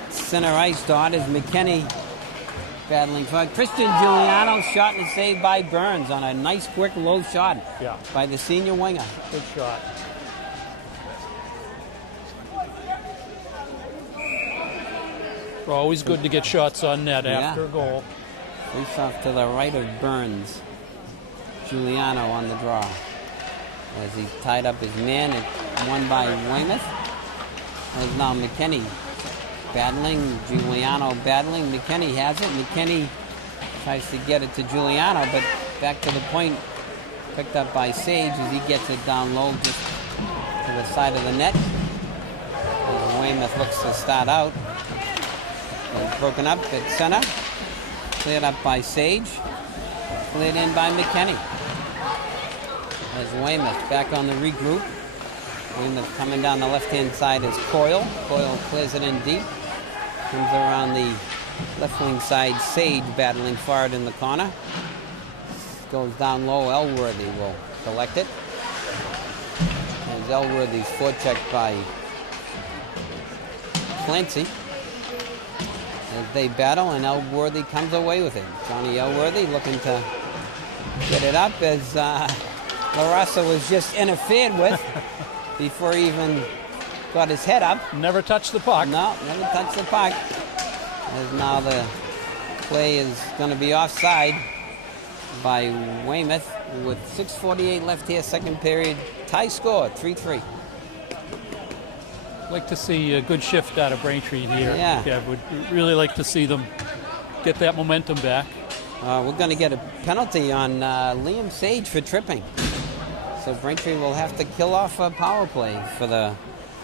center ice dot as McKinney battling for it. Christian Giuliano shot and saved by Burns on a nice quick low shot by the senior winger. Good shot. Always good to get shots on net after a goal. Face off to the right of Burns. Giuliano on the draw. As he tied up his man, it's won by Weymouth. As now McKinney battling, Giuliano battling. McKinney has it. McKinney tries to get it to Giuliano, but back to the point. Picked up by Sage as he gets it down low just to the side of the net. As Weymouth looks to start out. Broken up at center. Cleared up by Sage. Cleared in by McKinney. As Weymouth back on the regroup. Weymouth coming down the left-hand side is Coyle. Coyle clears it in deep. Comes around the left wing side. Sage battling forward in the corner. Goes down low. Elworthy will collect it. As Elworthy's forechecked by Clancy. As they battle, and Elworthy comes away with it. Johnny Elworthy looking to get it up as LaRossa was just interfered with before he even got his head up. Never touched the puck. No, never touched the puck. As now the play is going to be offside by Weymouth with 6:48 left here, second period. Tie score, 3-3. Like to see a good shift out of Braintree here. Yeah. Would really like to see them get that momentum back. We're going to get a penalty on Liam Sage for tripping. So Braintree will have to kill off a power play for the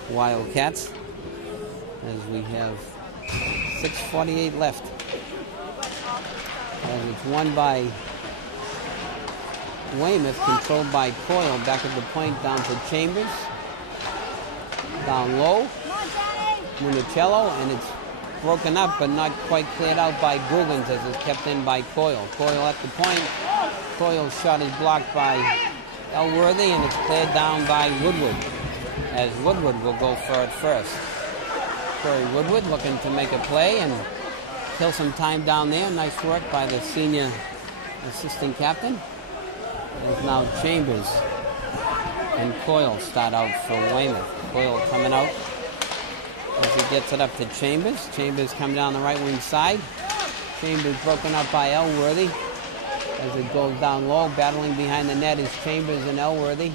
Wildcats. As we have 6:48 left. As it's won by Weymouth, controlled by Coyle. Back at the point, down to Chambers. Down low, Municello, and it's broken up but not quite cleared out by Googans as it's kept in by Coyle. Coyle at the point. Coyle's shot is blocked by Elworthy, and it's cleared down by Woodward as Woodward will go for it first. Corey Woodward looking to make a play and kill some time down there. Nice work by the senior assistant captain. There's now Chambers and Coyle start out for Weymouth. Coyle coming out as he gets it up to Chambers. Chambers come down the right wing side. Chambers broken up by Elworthy as it goes down low. Battling behind the net is Chambers and Elworthy.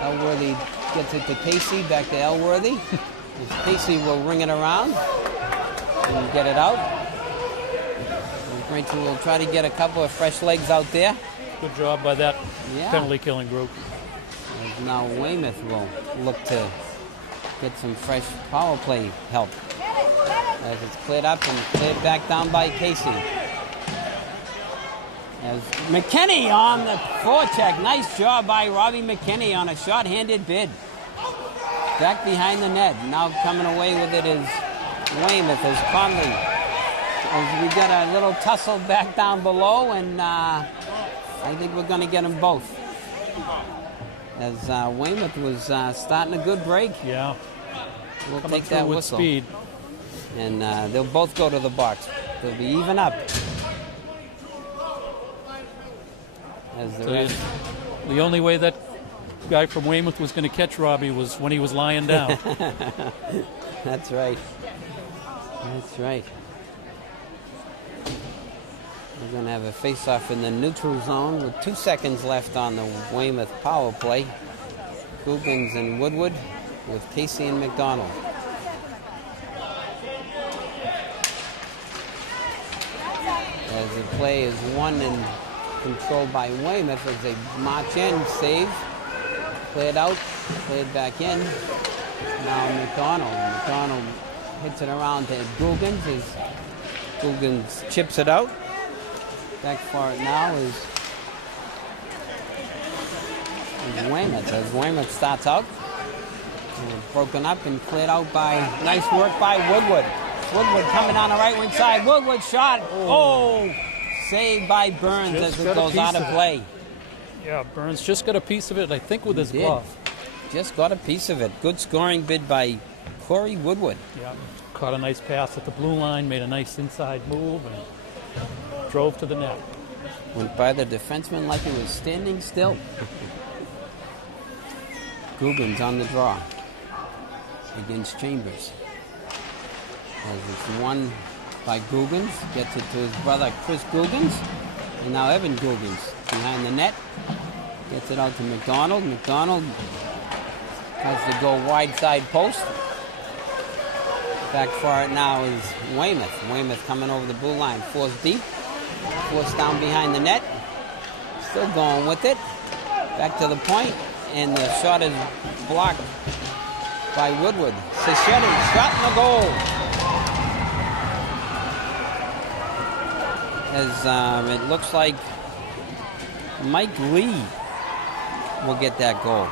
Elworthy gets it to Casey, back to Elworthy. As Casey will ring it around and get it out. Braintree will try to get a couple of fresh legs out there. Good job by that penalty killing group. As now Weymouth will look to get some fresh power play help. As it's cleared up and cleared back down by Casey. As McKinney on the forecheck. Nice job by Robbie McKinney on a short-handed bid. Back behind the net. Now coming away with it is Weymouth as Conley. As we got a little tussle back down below, and I think we're going to get them both. As Weymouth was starting a good break. Yeah. We'll Coming take that with whistle. Speed. And they'll both go to the box. They'll be even up. As the rest. The only way that guy from Weymouth was going to catch Robbie was when he was lying down. That's right. That's right. We're going to have a face-off in the neutral zone with 2 seconds left on the Weymouth power play. Googans and Woodward with Casey and McDonald. As the play is won and controlled by Weymouth as they march in, save, played out, played back in. Now McDonald hits it around to Googans as Googans chips it out. Back for it now is Weymouth as Weymouth starts out. Broken up and cleared out by nice work by Woodward. Woodward coming on the right wing side. Woodward shot. Oh, saved by Burns as it goes out of play. Yeah, Burns just got a piece of it, I think, with his glove. Just got a piece of it. Good scoring bid by Corey Woodward. Yeah, caught a nice pass at the blue line, made a nice inside move, and drove to the net. Went by the defenseman like he was standing still. Googans on the draw against Chambers. As it's won by Googans, gets it to his brother Chris Googans, and now Evan Googans behind the net. Gets it out to McDonald. McDonald has to go wide side post. Back for it now is Weymouth. Weymouth coming over the blue line, forced deep, forced down behind the net. Still going with it. Back to the point, and the shot is blocked by Woodward. Sacchetti shot in the goal. As it looks like Mike Lee will get that goal.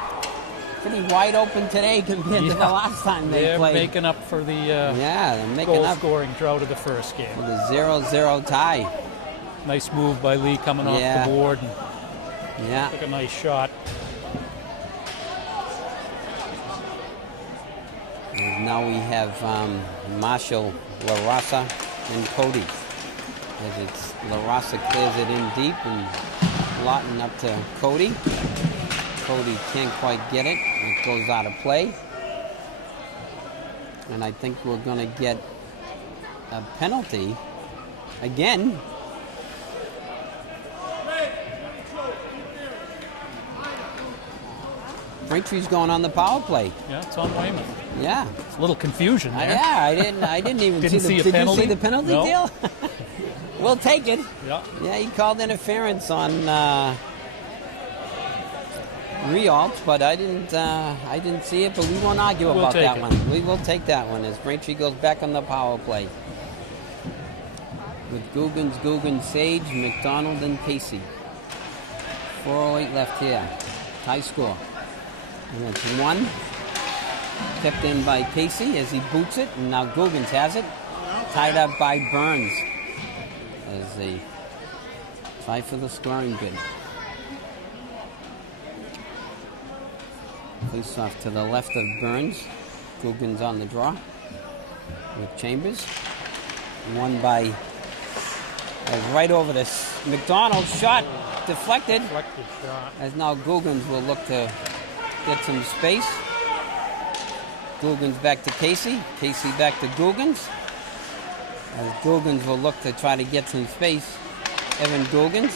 Pretty wide open today compared to the last time they played. They're making up for the they're making goal up scoring drought of the first game. for the 0-0 tie. Nice move by Lee coming off the board and Yeah. took a nice shot. And now we have Marshall, LaRossa, and Cody. As it's LaRossa clears it in deep and Lawton up to Cody. Cody can't quite get it. It goes out of play. And I think we're going to get a penalty again. Braintree's going on the power play. Yeah, it's on Weymouth. Yeah. It's a little confusion there. I didn't even Didn't see see a Did penalty? you see the penalty No. deal? We'll take it. Yeah. Yeah, he called interference on Rialt, but I didn't see it, but we won't argue We'll about take that it. one. We will take that one as Braintree goes back on the power play. With Googans, Sage, McDonald, and Casey. 4:08 left here. Tie score. And it's one. Kept in by Casey as he boots it, and now Googans has it. Tied up by Burns as they fight for the scoring bid. Face off to the left of Burns. Googans on the draw with Chambers. Won by right over this McDonald shot deflected. Deflected shot. As now Googans will look to get some space. Googans back to Casey. Casey back to Googans. As Googans will look to try to get some space. Evan Googans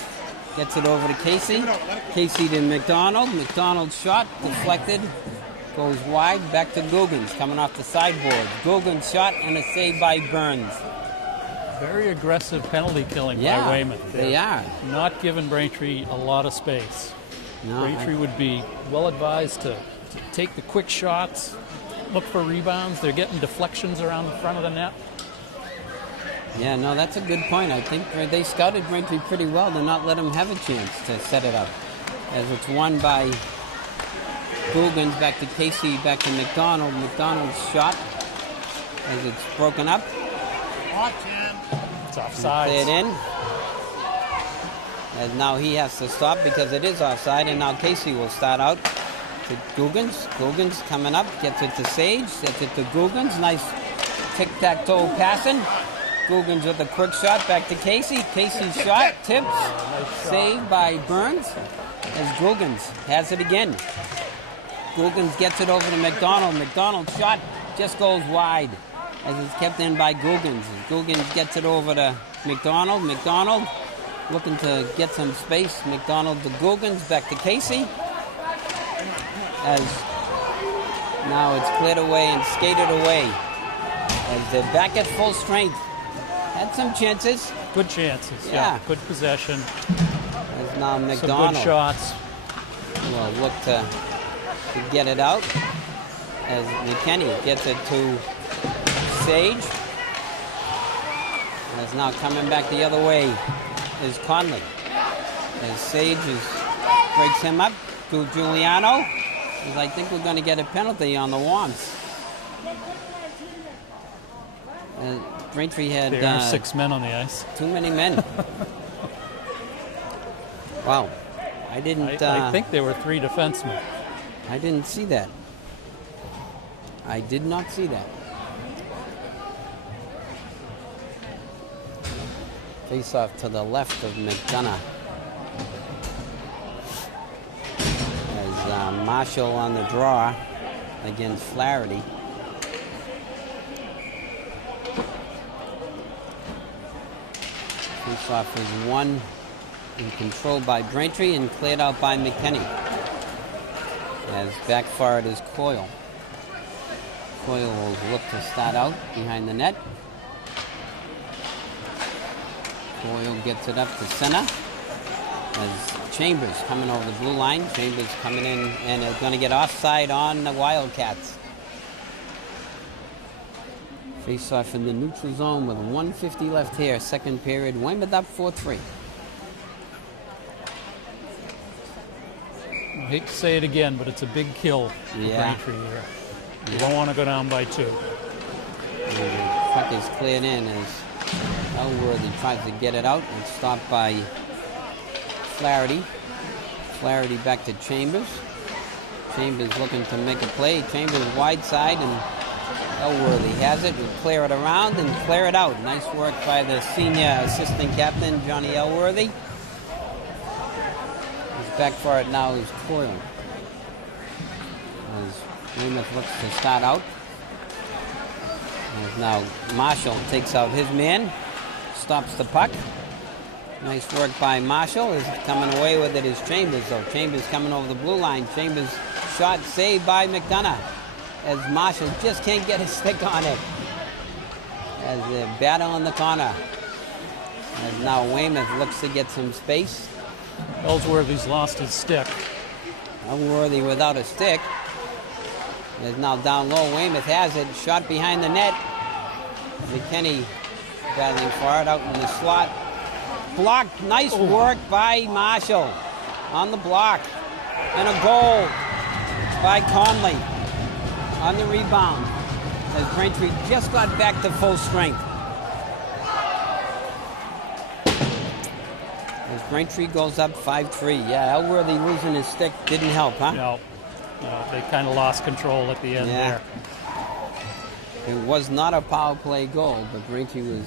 gets it over to Casey. Casey to McDonald. McDonald's shot deflected. Goes wide. Back to Googans coming off the sideboard. Googans shot and a save by Burns. Very aggressive penalty killing Yeah, by Weymouth. they are. Not giving Braintree a lot of space. No, Braintree would be well advised to take the quick shots, look for rebounds. They're getting deflections around the front of the net. Yeah, no, that's a good point. I think they scouted Braintree pretty well to not let them have a chance to set it up. As it's won by Googans, back to Casey, back to McDonald. McDonald's shot as it's broken up. It's offside. Play it in. And now he has to stop because it is offside, and now Casey will start out to Googans. Googans coming up, gets it to Sage, gets it to Googans. Nice tic-tac-toe passing. Googans with a quick shot back to Casey. Casey's shot, tips, saved by Burns as Googans has it again. Googans gets it over to McDonald. McDonald's shot just goes wide as it's kept in by Googans. Googans gets it over to McDonald. McDonald looking to get some space. McDonald to Googans, back to Casey. As now it's cleared away and skated away. As they're back at full strength. Had some chances. Good chances. Yeah. Good possession. As now Some McDonald good shots. will look to get it out. As McKinney gets it to Sage. As now coming back the other way is Conley. As Sage breaks him up to Giuliano. As I think we're going to get a penalty on the Wamps. Braintree had There are 6 men on the ice. too many men. Wow. I didn't... I think there were 3 defensemen. I didn't see that. I did not see that. Face off to the left of McDonough. As Marshall on the draw against Flaherty. Face off is won and controlled by Braintree and cleared out by McKinney. As back forward is Coyle. Coyle will look to start out behind the net. Coyle gets it up to center. As Chambers coming over the blue line. Chambers coming in and is going to get offside on the Wildcats. Face off in the neutral zone with 1:50 left here. Second period. Weymouth up 4-3. I hate to say it again, but it's a big kill for Braintree here. You don't want to go down by 2. And the puck is cleared in as Elworthy tries to get it out and stopped by Flaherty. Flaherty back to Chambers. Chambers looking to make a play. Chambers wide side and Elworthy has it. Will clear it around and clear it out. Nice work by the senior assistant captain, Johnny Elworthy. His back for it now is Coyle. As Weymouth looks to start out. As now Marshall takes out his man. Stops the puck. Nice work by Marshall. Is coming away with it is Chambers, though. Chambers coming over the blue line. Chambers shot saved by McDonough. As Marshall just can't get his stick on it. As they battle in the corner. As now Weymouth looks to get some space. Ellsworthy's lost his stick. Elworthy without a stick. Is now down low. Weymouth has it. Shot behind the net. McKinney battling for it out in the slot. Blocked. Nice work by Marshall on the block. And a goal by Conley on the rebound. As Braintree just got back to full strength. As Braintree goes up 5-3. Yeah, Elworthy losing his stick didn't help, huh? No, they kind of lost control at the end there. It was not a power play goal, but Braintree was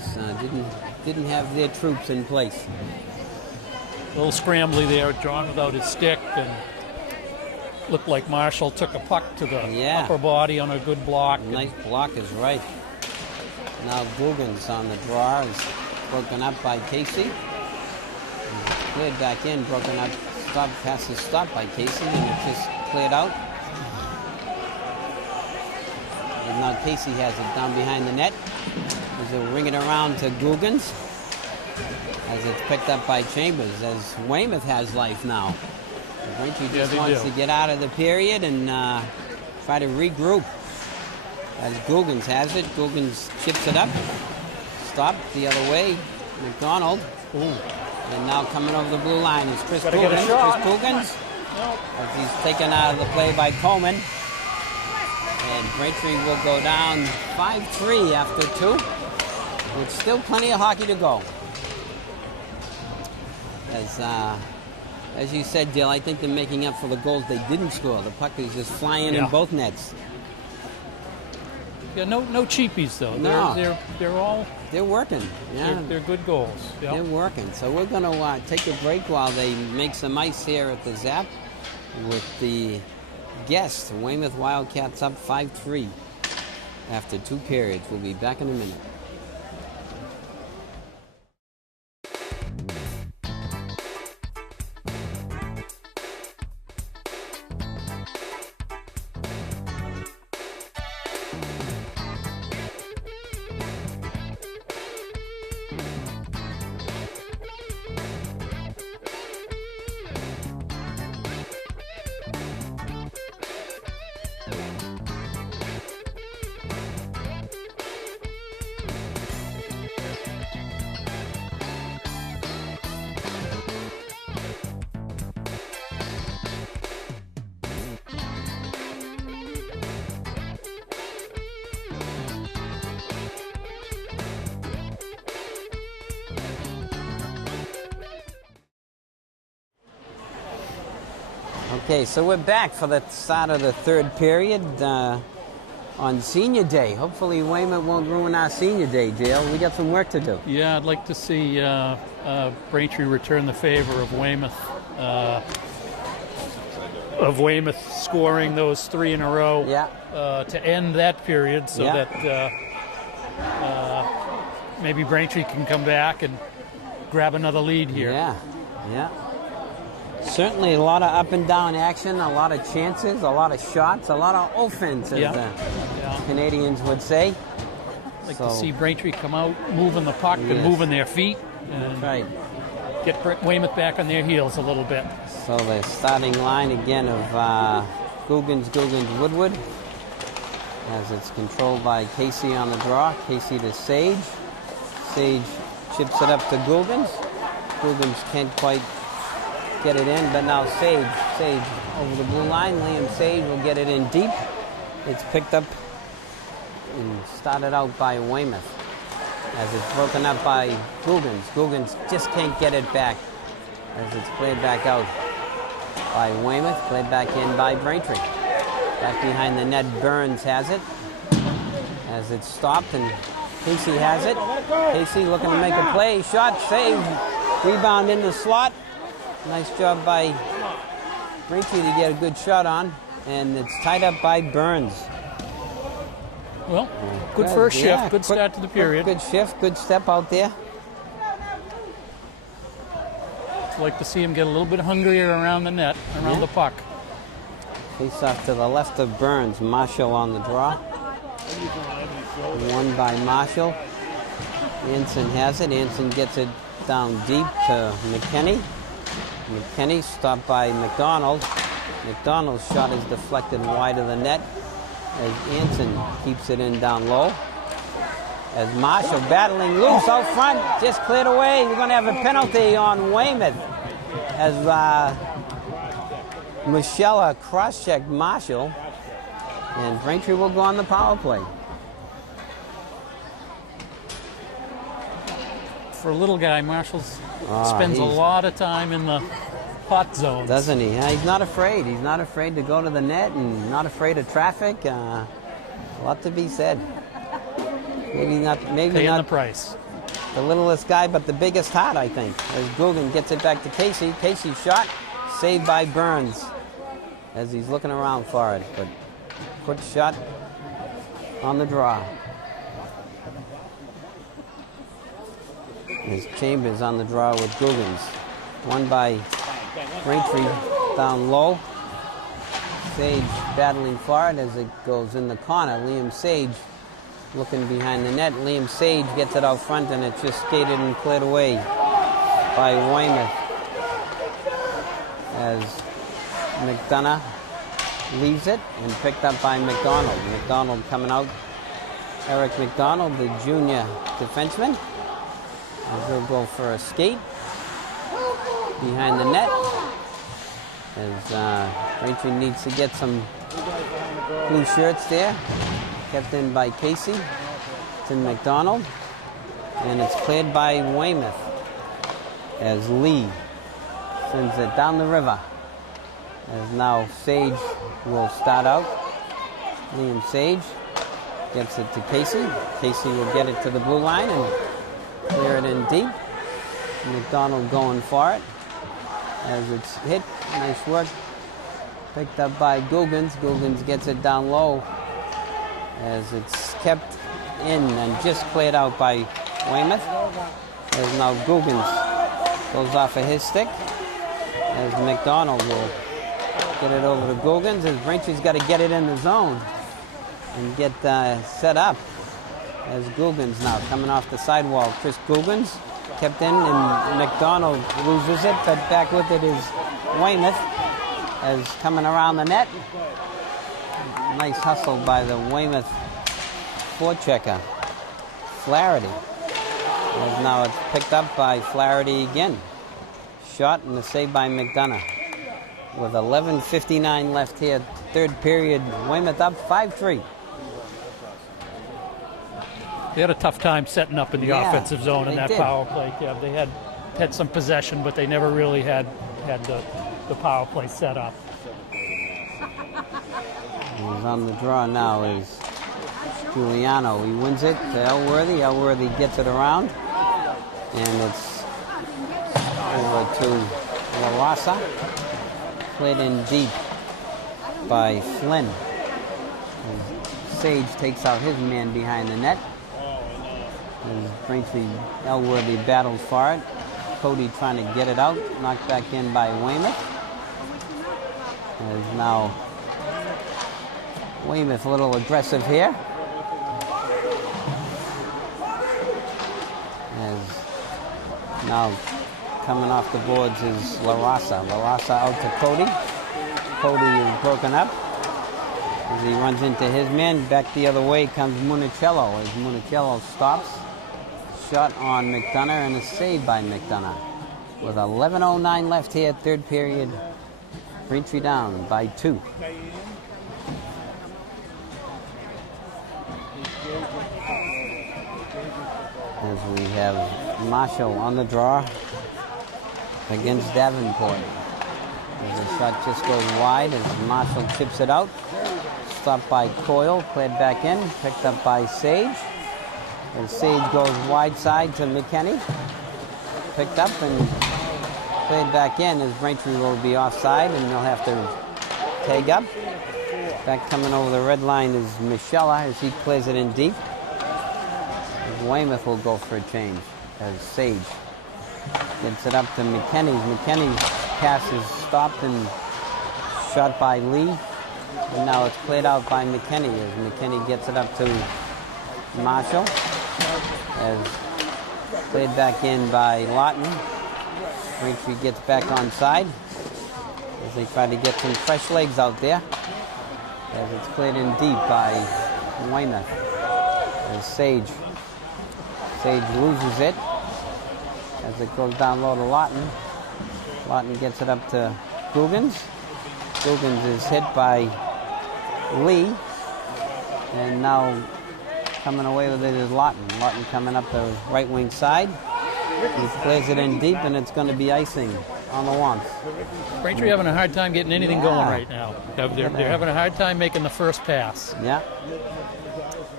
didn't have their troops in place. A little scrambly there, John without his stick, and looked like Marshall took a puck to the upper body on a good block. Nice block is right. Now Googans on the draw is broken up by Casey. Cleared back in, broken up, pass is stopped by Casey, and it just cleared out. And now Casey has it down behind the net. As they'll ring it around to Googans. As it's picked up by Chambers, as Weymouth has life now. Braintree just wants to get out of the period and try to regroup. As Googans has it, Googans chips it up. Stopped the other way. McDonald. And now coming over the blue line is Chris Googans. Chris Googans. As he's taken out of the play by Coleman. And Braintree will go down 5-3 after 2. With still plenty of hockey to go. As you said, Dale, I think they're making up for the goals they didn't score. The puck is just flying in both nets. Yeah, no cheapies though. No. They're working. Yeah, they're good goals. Yep. They're working. So we're going to take a break while they make some ice here at the Zap with the guest. Weymouth Wildcats up 5-3 after 2 periods. We'll be back in a minute. Okay, so we're back for the start of the 3rd period on Senior Day. Hopefully Weymouth won't ruin our Senior Day, Dale. We got some work to do. Yeah, I'd like to see Braintree return the favor of Weymouth. Scoring those 3 in a row to end that period, so that maybe Braintree can come back and grab another lead here. Yeah. Certainly a lot of up and down action, a lot of chances, a lot of shots, a lot of offense, as the Canadians would say. Like to see Braintree come out, moving the puck and moving their feet, and get Weymouth back on their heels a little bit. So the starting line again of Googans, Woodward, as it's controlled by Casey on the draw. Casey to Sage. Sage chips it up to Googans. Googans can't quite get it in, but now Sage over the blue line. Liam Sage will get it in deep. It's picked up and started out by Weymouth as it's broken up by Googans. Googans just can't get it back as it's played back out by Weymouth, played back in by Braintree. Back behind the net, Burns has it as it's stopped, and Casey has it. Casey looking to make a play, shot, save, rebound in the slot. Nice job by Braintree to get a good shot on, and it's tied up by Burns. Well, good first shift, good start to the period. Good shift, good step out there. I'd like to see him get a little bit hungrier around the net, around the puck. Face off to the left of Burns. Marshall on the draw. Won by Marshall. Anson has it. Anson gets it down deep to McKinney. McKinney stopped by McDonald. McDonald's shot is deflected wide of the net as Anson keeps it in down low. As Marshall battling loose out front, just cleared away. We're going to have a penalty on Weymouth as Michelle cross-checked Marshall, and Braintree will go on the power play. For a little guy, Marshall spends a lot of time in the hot zones. Doesn't he? He's not afraid. He's not afraid to go to the net and not afraid of traffic. A lot to be said. Maybe not the price. The littlest guy, but the biggest heart, I think. As Guggen gets it back to Casey. Casey shot, saved by Burns as he's looking around for it. But quick shot on the draw. As Chambers on the draw with Guggens. Won by Braintree down low. Sage battling for it as it goes in the corner. Liam Sage looking behind the net. Liam Sage gets it out front, and it's just skated and cleared away by Weymouth as McDonough leaves it and picked up by McDonald. McDonald coming out. Eric McDonald, the junior defenseman. As he'll go for a skate behind the net. As Braintree needs to get some blue shirts there. Kept in by Casey. It's in McDonald. And it's cleared by Weymouth as Lee sends it down the river. As now Sage will start out. Liam Sage gets it to Casey. Casey will get it to the blue line and clear it in deep. McDonald going for it as it's hit. Nice work Picked up by Googans. Googans gets it down low as it's kept in and just cleared out by Weymouth. There's now Googans. Goes off of his stick as McDonald will get it over to Googans as Braintree's got to get it in the zone and get set up as Googans now coming off the sidewall. Chris Googans kept in and McDonald loses it, but back with it is Weymouth as coming around the net. Nice hustle by the Weymouth forechecker, Flaherty. As now it's picked up by Flaherty again. Shot and a save by McDonough. With 11:59 left here, third period, Weymouth up 5-3. They had a tough time setting up in the offensive zone in that power play. Yeah, they had some possession, but they never really had the power play set up. Who's on the draw now is Giuliano. He wins it to Elworthy. Elworthy gets it around, and it's over to La Rosa. Played in deep by Flynn. And Sage takes out his man behind the net. As Braintree Elworthy battles for it. Cody trying to get it out. Knocked back in by Weymouth. As now Weymouth a little aggressive here. As now coming off the boards is La Rosa. La Rosa out to Cody. Cody is broken up as he runs into his man. Back the other way comes Municello as Municello stops. Shot on McDonough and a save by McDonough. With 11:09 left here, third period. Braintree down by 2. As we have Marshall on the draw against Davenport. As the shot just goes wide as Marshall chips it out. Stopped by Coyle, cleared back in, picked up by Sage. As Sage goes wide side to McKinney. Picked up and played back in as Braintree will be offside and they'll have to tag up. Back coming over the red line is Michella as he plays it in deep. As Weymouth will go for a change as Sage gets it up to McKinney. McKinney's pass is stopped and shot by Lee. And now it's played out by McKinney as McKinney gets it up to Marshall. As played back in by Lawton. Braintree gets back on side as they try to get some fresh legs out there. As it's played in deep by Weymouth. As Sage loses it as it goes down low to Lawton. Lawton gets it up to Googans. Googans is hit by Lee. And now coming away with it is Lawton. Lawton coming up the right wing side. He plays it in deep and it's going to be icing on the once. Braintree having a hard time getting anything going right now. They're having a hard time making the first pass. Yeah.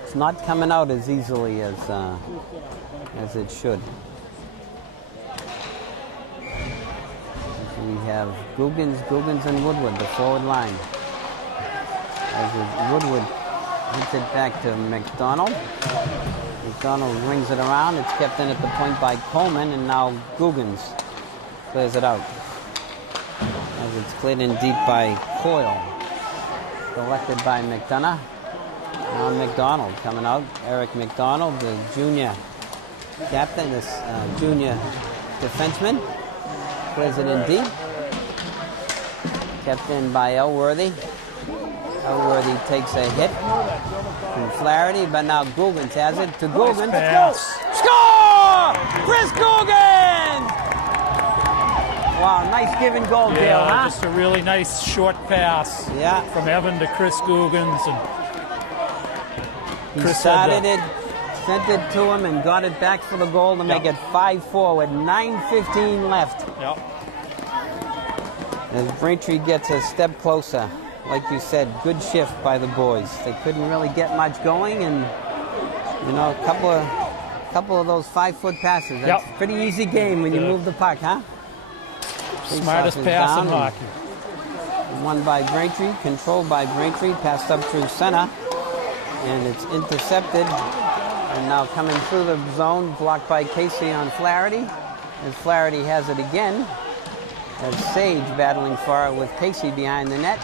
It's not coming out as easily as it should. We have Googans and Woodward, the forward line. As Woodward hits it back to McDonald. McDonald rings it around. It's kept in at the point by Coleman, and now Googans clears it out. As it's cleared in deep by Coyle. Collected by McDonough. Now McDonald coming out. Eric McDonald, the junior captain, this junior defenseman. Plays it in deep. Kept in by Elworthy. Elworthy takes a hit from Flaherty, but now Googans has it to Googans. Nice Score! Chris Googans! Wow, nice give and go deal, huh? Just a really nice short pass from Evan to Chris Googans. And He started it, sent it to him, and got it back for the goal to make it 5-4 with 9:15 left. Yep. As Braintree gets a step closer. Like you said, good shift by the boys. They couldn't really get much going, and a couple of those 5-foot passes. That's a pretty easy game when you move the puck, huh? Smartest pass in hockey. Won by Braintree, controlled by Braintree, passed up through center, and it's intercepted. And now coming through the zone, blocked by Casey on Flaherty. And Flaherty has it again, as Sage battling for it with Casey behind the net.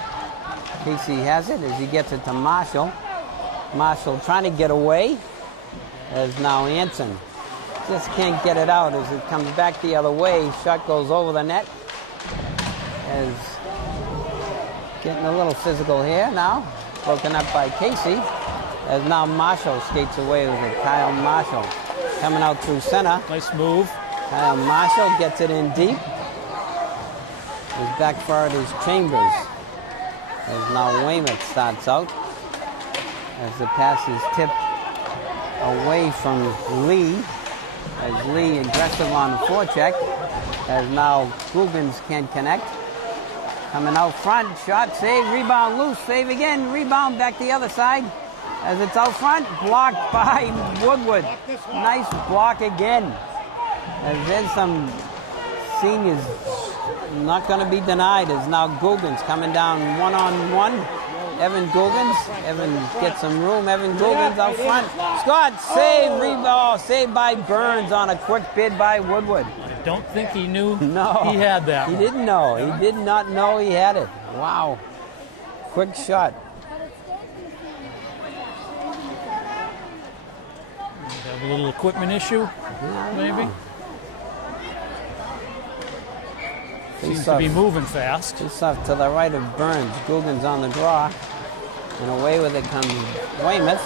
Casey has it as he gets it to Marshall. Marshall trying to get away, as now Anson just can't get it out as it comes back the other way. Shot goes over the net. As getting a little physical here now. Broken up by Casey. As now Marshall skates away with it. Kyle Marshall coming out through center. Nice move. Kyle Marshall gets it in deep. His back forward is Chambers. As now Weymouth starts out. As the pass is tipped away from Lee. As Lee aggressive on the forecheck. As now Guggens can't connect. Coming out front, shot, save, rebound, loose, save again, rebound back the other side. As it's out front, blocked by Woodward. Nice block again. As there's some seniors not going to be denied. As now Guggens coming down one-on-one. Evan Guggens. Evan gets some room. Evan Guggens out front. Scott, save, rebound, saved by Burns on a quick bid by Woodward. I don't think he knew No, he had that He one. didn't know. He did not know he had it. Wow. Quick shot. Have a little equipment issue, maybe. Seems to be moving fast. Just off to the right of Burns. Guggens on the draw. And away with it comes Weymouth.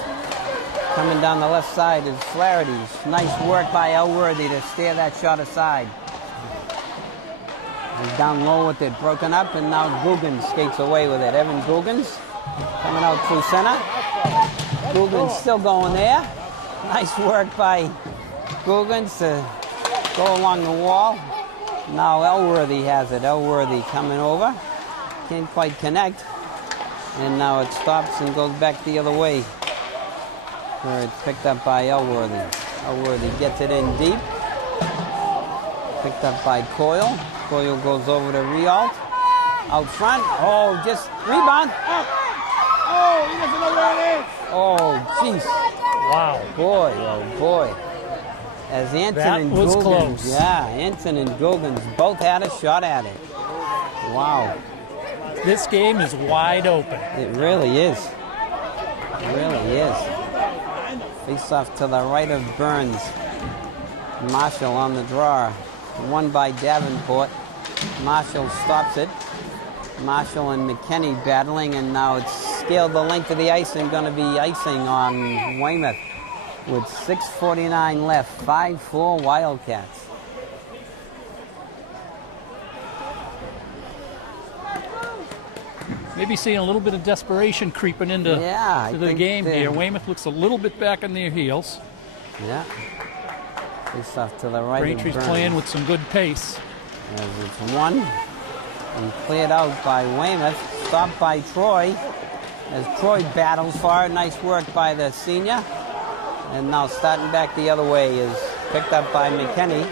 Coming down the left side is Flaherty. Nice work by Elworthy to steer that shot aside. He's down low with it, broken up, and now Guggens skates away with it. Evan Guggens coming out through center. Guggens still going there. Nice work by Guggens to go along the wall. Now Elworthy has it. Elworthy coming over. Can't quite connect. And now it stops and goes back the other way, where it's picked up by Elworthy. Elworthy gets it in deep. Picked up by Coyle. Coyle goes over to Rialt. Out front. Oh, just rebound. Oh, he doesn't know where it is. Oh, jeez. Wow. Boy, oh boy. As Anson That and was Guggens, close. yeah, Anson and Guggens both had a shot at it. Wow. This game is wide open. It really is. It really is. Face off to the right of Burns. Marshall on the draw. Won by Davenport. Marshall stops it. Marshall and McKinney battling, and now it's scaled the length of the ice and going to be icing on Weymouth with 6:49 left. 5-4 Wildcats. Maybe seeing a little bit of desperation creeping into Yeah, I the think game they- here. Weymouth looks a little bit back on their heels. Yeah. Face off to the right Braintree's of Burns. playing with some good pace. As it's won and cleared out by Weymouth. Stopped by Troy. As Troy battles for it. Nice work by the senior. And now starting back the other way is picked up by McKinney.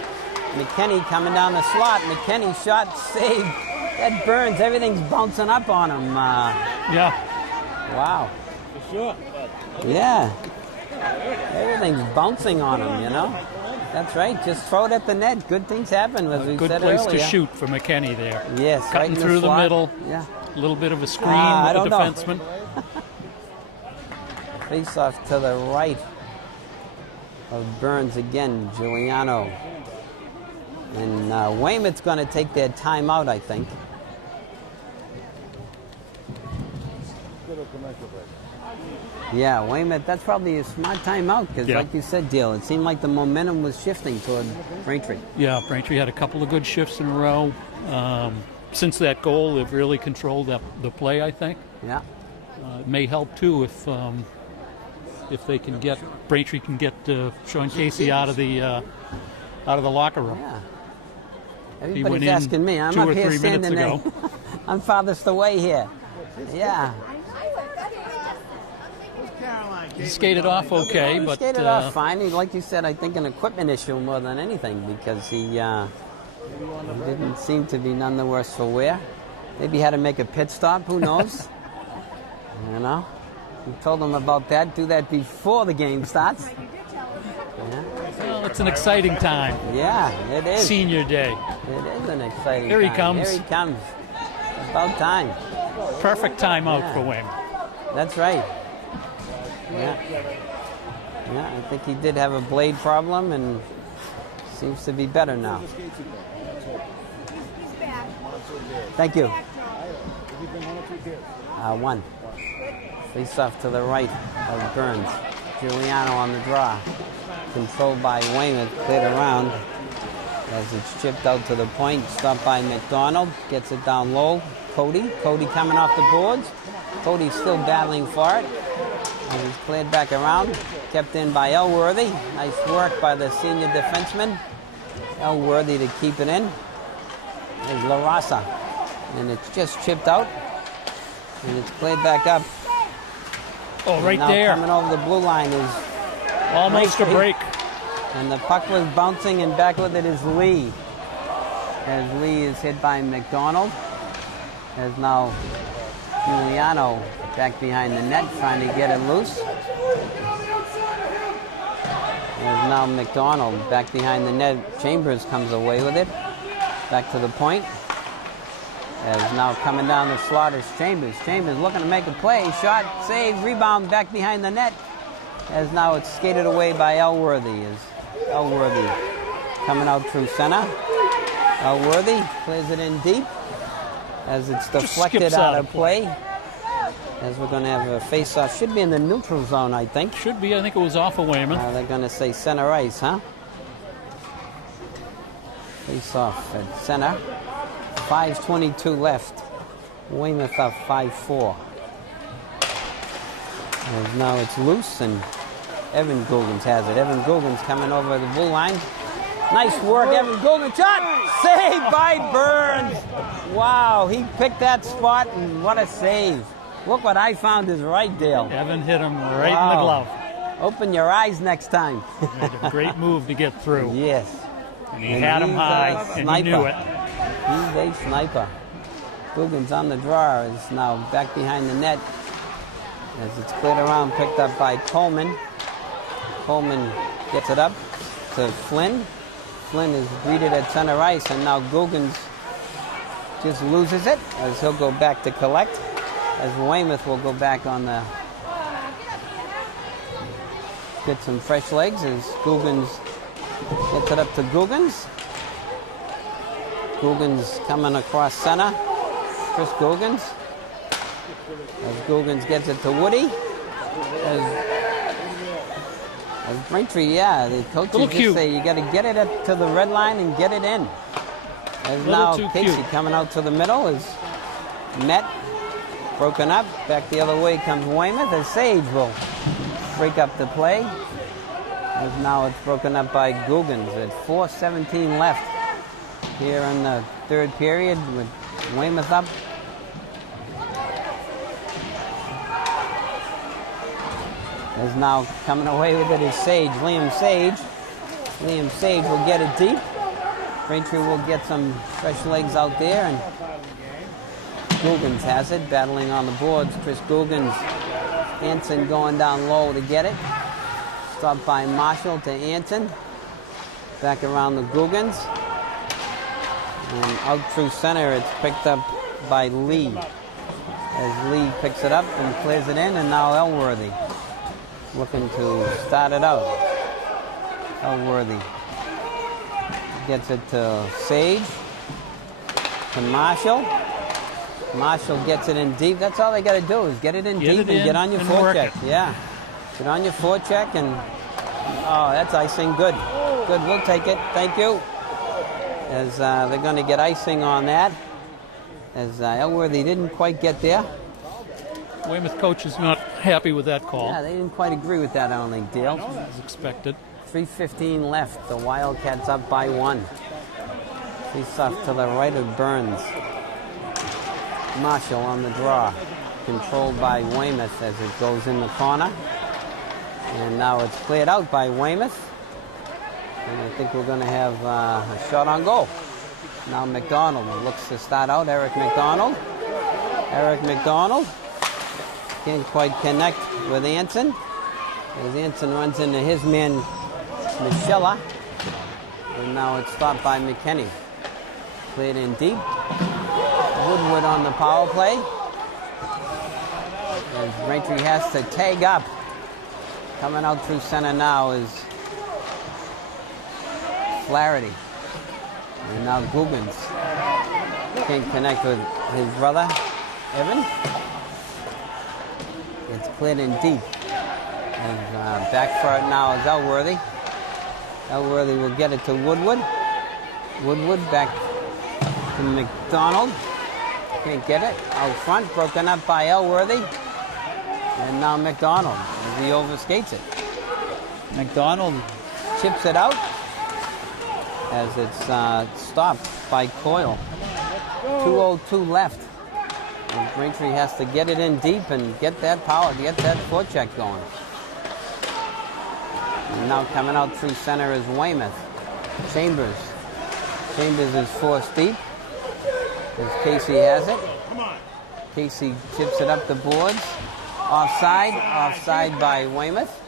McKinney coming down the slot. McKinney shot saved. That Burns, everything's bouncing up on him. Yeah. Wow. For sure. Yeah. Everything's bouncing on him, you know. That's right. Just throw it at the net. Good things happen, as we Good said place earlier. to shoot for McKinney there. Yes, right Cutting in through the slot. middle. Yeah. A little bit of a screen I with the don't know. defenseman. Face off to the right of Burns again, Giuliano. And Weymouth's going to take their timeout, I think. Yeah, Weymouth, that's probably a smart timeout because, Yeah. like you said, Dale, it seemed like the momentum was shifting toward Braintree. Yeah, Braintree had a couple of good shifts in a row. Since that goal, they've really controlled the play, I think. Yeah. It may help, too, if they can get, Braintree can get Sean Casey out of the locker room. Yeah. went Everybody's in asking me. I'm 2 up or here 3 minutes standing ago. there. I'm farthest away here. Yeah. He skated off okay, He but skated off fine. Like you said, I think an equipment issue more than anything because he didn't seem to be none the worse for wear. Maybe had to make a pit stop. Who knows? You know? We told them about that. Do that before the game starts. Yeah. Well, it's an exciting time. Yeah, it is. Senior day. It is an exciting Here he time. comes. Here he comes. It's about time. Perfect timeout Yeah. for Weymouth. That's right. Yeah. Yeah, I think he did have a blade problem and seems to be better now. Thank you. One. Face off to the right of Burns. Giuliano on the draw. Controlled by Weymouth, cleared around as it's chipped out to the point. Stopped by McDonald. Gets it down low. Cody coming off the boards. Cody's still battling for it. And he's cleared back around. Kept in by Elworthy. Nice work by the senior defenseman. Elworthy to keep it in. There's La Rosa. And it's just chipped out. And it's cleared back up. Oh, right now there. Coming over the blue line is Almost a break. And the puck was bouncing, and back with it is Lee. As Lee is hit by McDonald. As now Giuliano back behind the net trying to get it loose. As now McDonald back behind the net. Chambers comes away with it. Back to the point. As now coming down the slot is Chambers. Chambers looking to make a play. Shot, save, rebound back behind the net. As now it's skated away by Elworthy. As Elworthy coming out through center. Elworthy clears it in deep. As it's deflected out of play. As we're going to have a face-off. Should be in the neutral zone, I think. Should be. I think it was off of Weymouth. They're going to say center ice, huh? Face-off at center. 5:22 left. Weymouth up 5-4. And now it's loose, and Evan Googans has it. Evan Googans coming over the blue line. Nice work, Evan Googans. Shot! Saved by Burns! Wow, he picked that spot, and what a save. Look what I found is right, Dale. Evan hit him right in the glove. Open your eyes next time. Made a great move to get through. Yes. And he had him high, and he knew it. He's a sniper. Googans on the draw is now back behind the net. As it's cleared around, picked up by Coleman. Coleman gets it up to Flynn. Flynn is greeted at center ice, and now Googans just loses it as he'll go back to collect. As Weymouth will go back on the... Get some fresh legs as Googans gets it up to Googans. Googans coming across center. Chris Googans. As Googans gets it to Woody. As Braintree, yeah, the coaches just say you got to get it up to the red line and get it in. As now Casey coming out to the middle is met, broken up. Back the other way comes Weymouth as Sage will break up the play. As now it's broken up by Googans at 4:17 left here in the third period with Weymouth up. As now coming away with it is Sage, Liam Sage. Liam Sage will get it deep. Braintree will get some fresh legs out there, and Googans has it, battling on the boards. Chris Googans, Anson going down low to get it. Stopped by Marshall to Anson. Back around the Googans. And out through center, it's picked up by Lee. As Lee picks it up and clears it in, and now Elworthy looking to start it out. Elworthy gets it to Sage, to Marshall. Marshall gets it in deep. That's all they got to do is get it in deep and get on your forecheck. Yeah, get on your forecheck and that's icing. Good, good. We'll take it. Thank you. As they're going to get icing on that. As Elworthy didn't quite get there. Weymouth coach is not happy with that call. Yeah, they didn't quite agree with that, I don't think, Dale. As expected. 3:15 left. The Wildcats up by 1. Face off to the right of Burns. Marshall on the draw. Controlled by Weymouth as it goes in the corner. And now it's cleared out by Weymouth. And I think we're going to have a shot on goal. Now McDonald looks to start out. Eric McDonald. Eric McDonald can't quite connect with Anson, as Anson runs into his man, Michella. And now it's stopped by McKinney. Played in deep. Woodward on the power play. As Braintree has to tag up. Coming out through center now is Flaherty. And now Guggens can't connect with his brother, Evan. It's cleared in deep. And back for it now is Elworthy. Elworthy will get it to Woodward. Woodward back to McDonald. Can't get it. Out front, broken up by Elworthy. And now McDonald, as he overskates it. McDonald chips it out as it's stopped by Coyle. 2:02 left. And Braintree has to get it in deep and get that power, get that forecheck going. And now coming out through center is Weymouth. Chambers. Chambers is forced deep. As Casey has it. Casey chips it up the boards. Offside. Offside by Weymouth.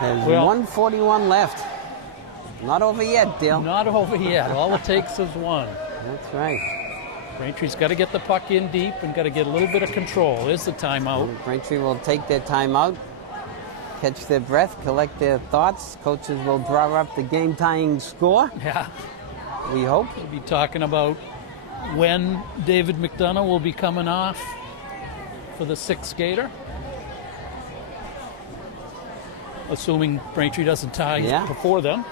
There's 1:41 left. Not over yet, Dale. Not over yet. All it takes is one. That's right. Braintree's got to get the puck in deep and got to get a little bit of control. There's the timeout. Braintree will take their timeout, catch their breath, collect their thoughts. Coaches will draw up the game-tying score. Yeah. We hope. We'll be talking about when David McDonough will be coming off for the sixth skater. Assuming Braintree doesn't tie before them.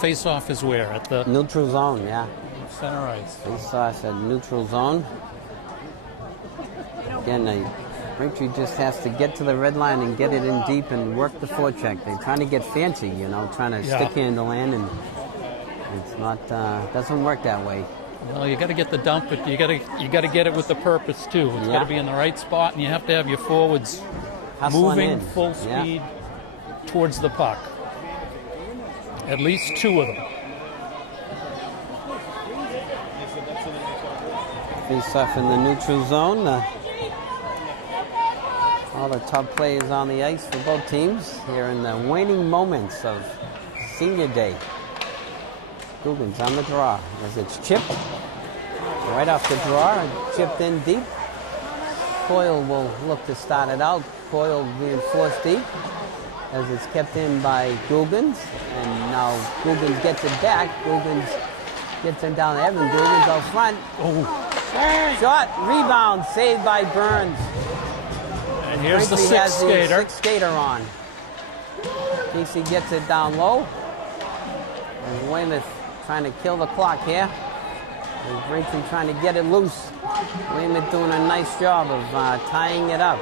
Face-off is where? At the neutral zone, yeah. Center ice. Face-off at neutral zone. Again, Braintree just has to get to the red line and get it in deep and work the forecheck. They're trying to get fancy, you know, trying to stick handle in, and it's not doesn't work that way. Well, you got to get the dump, but you got to get it with the purpose too. It's got to be in the right spot, and you have to have your forwards moving full speed towards the puck. At least two of them. Face off in the neutral zone. All the top players on the ice for both teams here in the waning moments of senior day. Guggens on the draw as it's chipped. Right off the draw and chipped in deep. Coyle will look to start it out. Coyle being forced deep as it's kept in by Guggens. And now Guggens gets it back. Guggens gets it down to Evan. Guggens out front. Shot, rebound, saved by Burns. And here's the sixth skater. Sixth skater on. Casey gets it down low. And Weymouth trying to kill the clock here. And Braintree trying to get it loose. Weymouth doing a nice job of tying it up.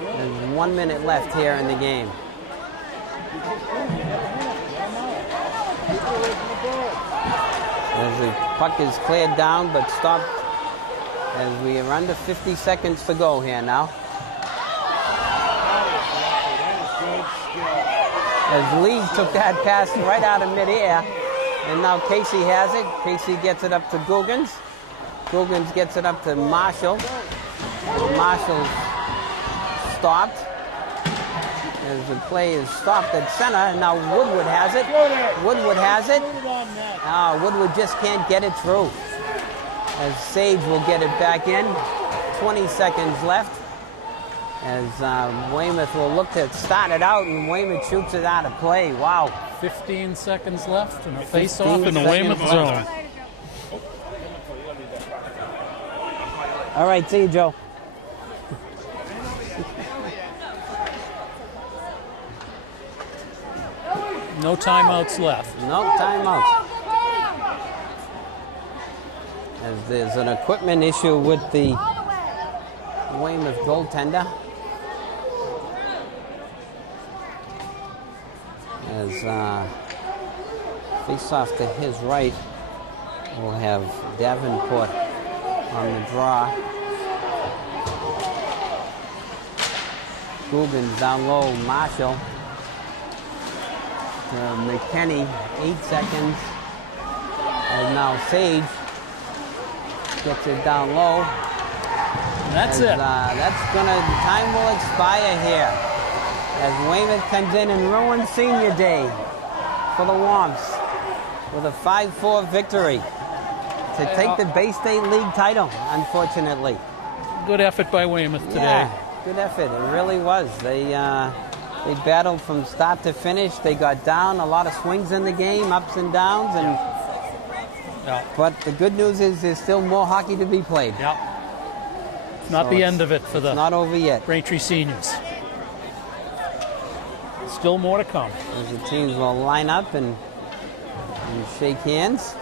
There's 1 minute left here in the game. As the puck is cleared down but stopped as we are under 50 seconds to go here now. As Lee took that pass right out of midair, and now Casey has it. Casey gets it up to Guggens. Guggens gets it up to Marshall. Marshall stopped. As the play is stopped at center, and now Woodward has it. Woodward has it. Woodward just can't get it through. As Sage will get it back in. 20 seconds left. As Weymouth will look to start it out, and Weymouth shoots it out of play. Wow. 15 seconds left, and a face-off in the Weymouth zone. All right, see you, Joe. No timeouts left. No timeouts. As there's an equipment issue with the Weymouth goaltender. As face off to his right We'll have Davenport on the draw. Googans down low, Marshall. McKinney, 8 seconds. And now Sage gets it down low. That's it. Time will expire here as Weymouth comes in and ruins senior day for the Womps with a 5-4 victory to take the Bay State League title, unfortunately. Good effort by Weymouth today. Yeah, good effort. It really was. They battled from start to finish. They got down, a lot of swings in the game, ups and downs, but the good news is there's still more hockey to be played. Yeah. It's not the end of it for the not over yet. Braintree seniors. Still more to come. As the teams will line up and shake hands.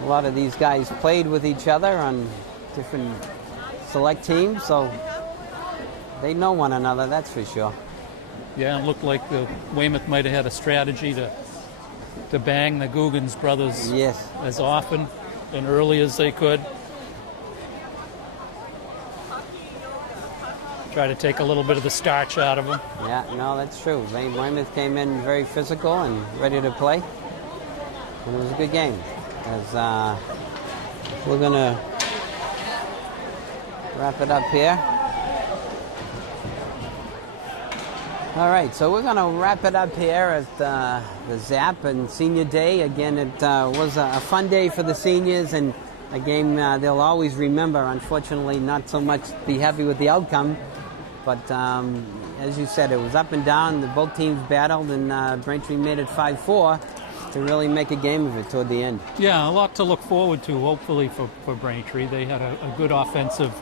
A lot of these guys played with each other on different select teams, so they know one another, that's for sure. Yeah, it looked like the Weymouth might have had a strategy to bang the Googans brothers as often and early as they could. Try to take a little bit of the starch out of them. Yeah, no, that's true. Weymouth came in very physical and ready to play. And it was a good game. As we're going to wrap it up here. All right, so we're going to wrap it up here at the ZAP and Senior Day. Again, it was a fun day for the seniors and a game they'll always remember. Unfortunately, not so much be happy with the outcome. But as you said, it was up and down. Both teams battled, and Braintree made it 5-4 to really make a game of it toward the end. Yeah, a lot to look forward to, hopefully, for Braintree. They had a good offensive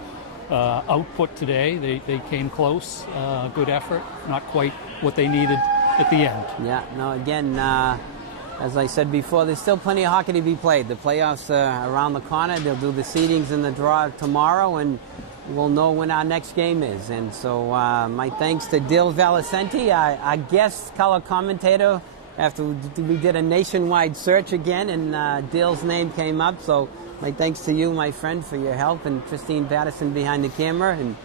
output today. They came close, good effort, not quite what they needed at the end. Yeah, no, again, as I said before, there's still plenty of hockey to be played. The playoffs are around the corner. They'll do the seedings in the draw tomorrow, and we'll know when our next game is. And so my thanks to Dil Valicenti, our guest color commentator, after we did a nationwide search again, and Dil's name came up. So my thanks to you, my friend, for your help, and Christine Battison behind the camera, and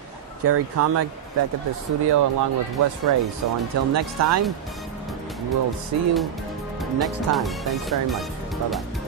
Jerry Comic back at the studio along with Wes Ray. So until next time, we'll see you next time. Thanks very much. Bye-bye.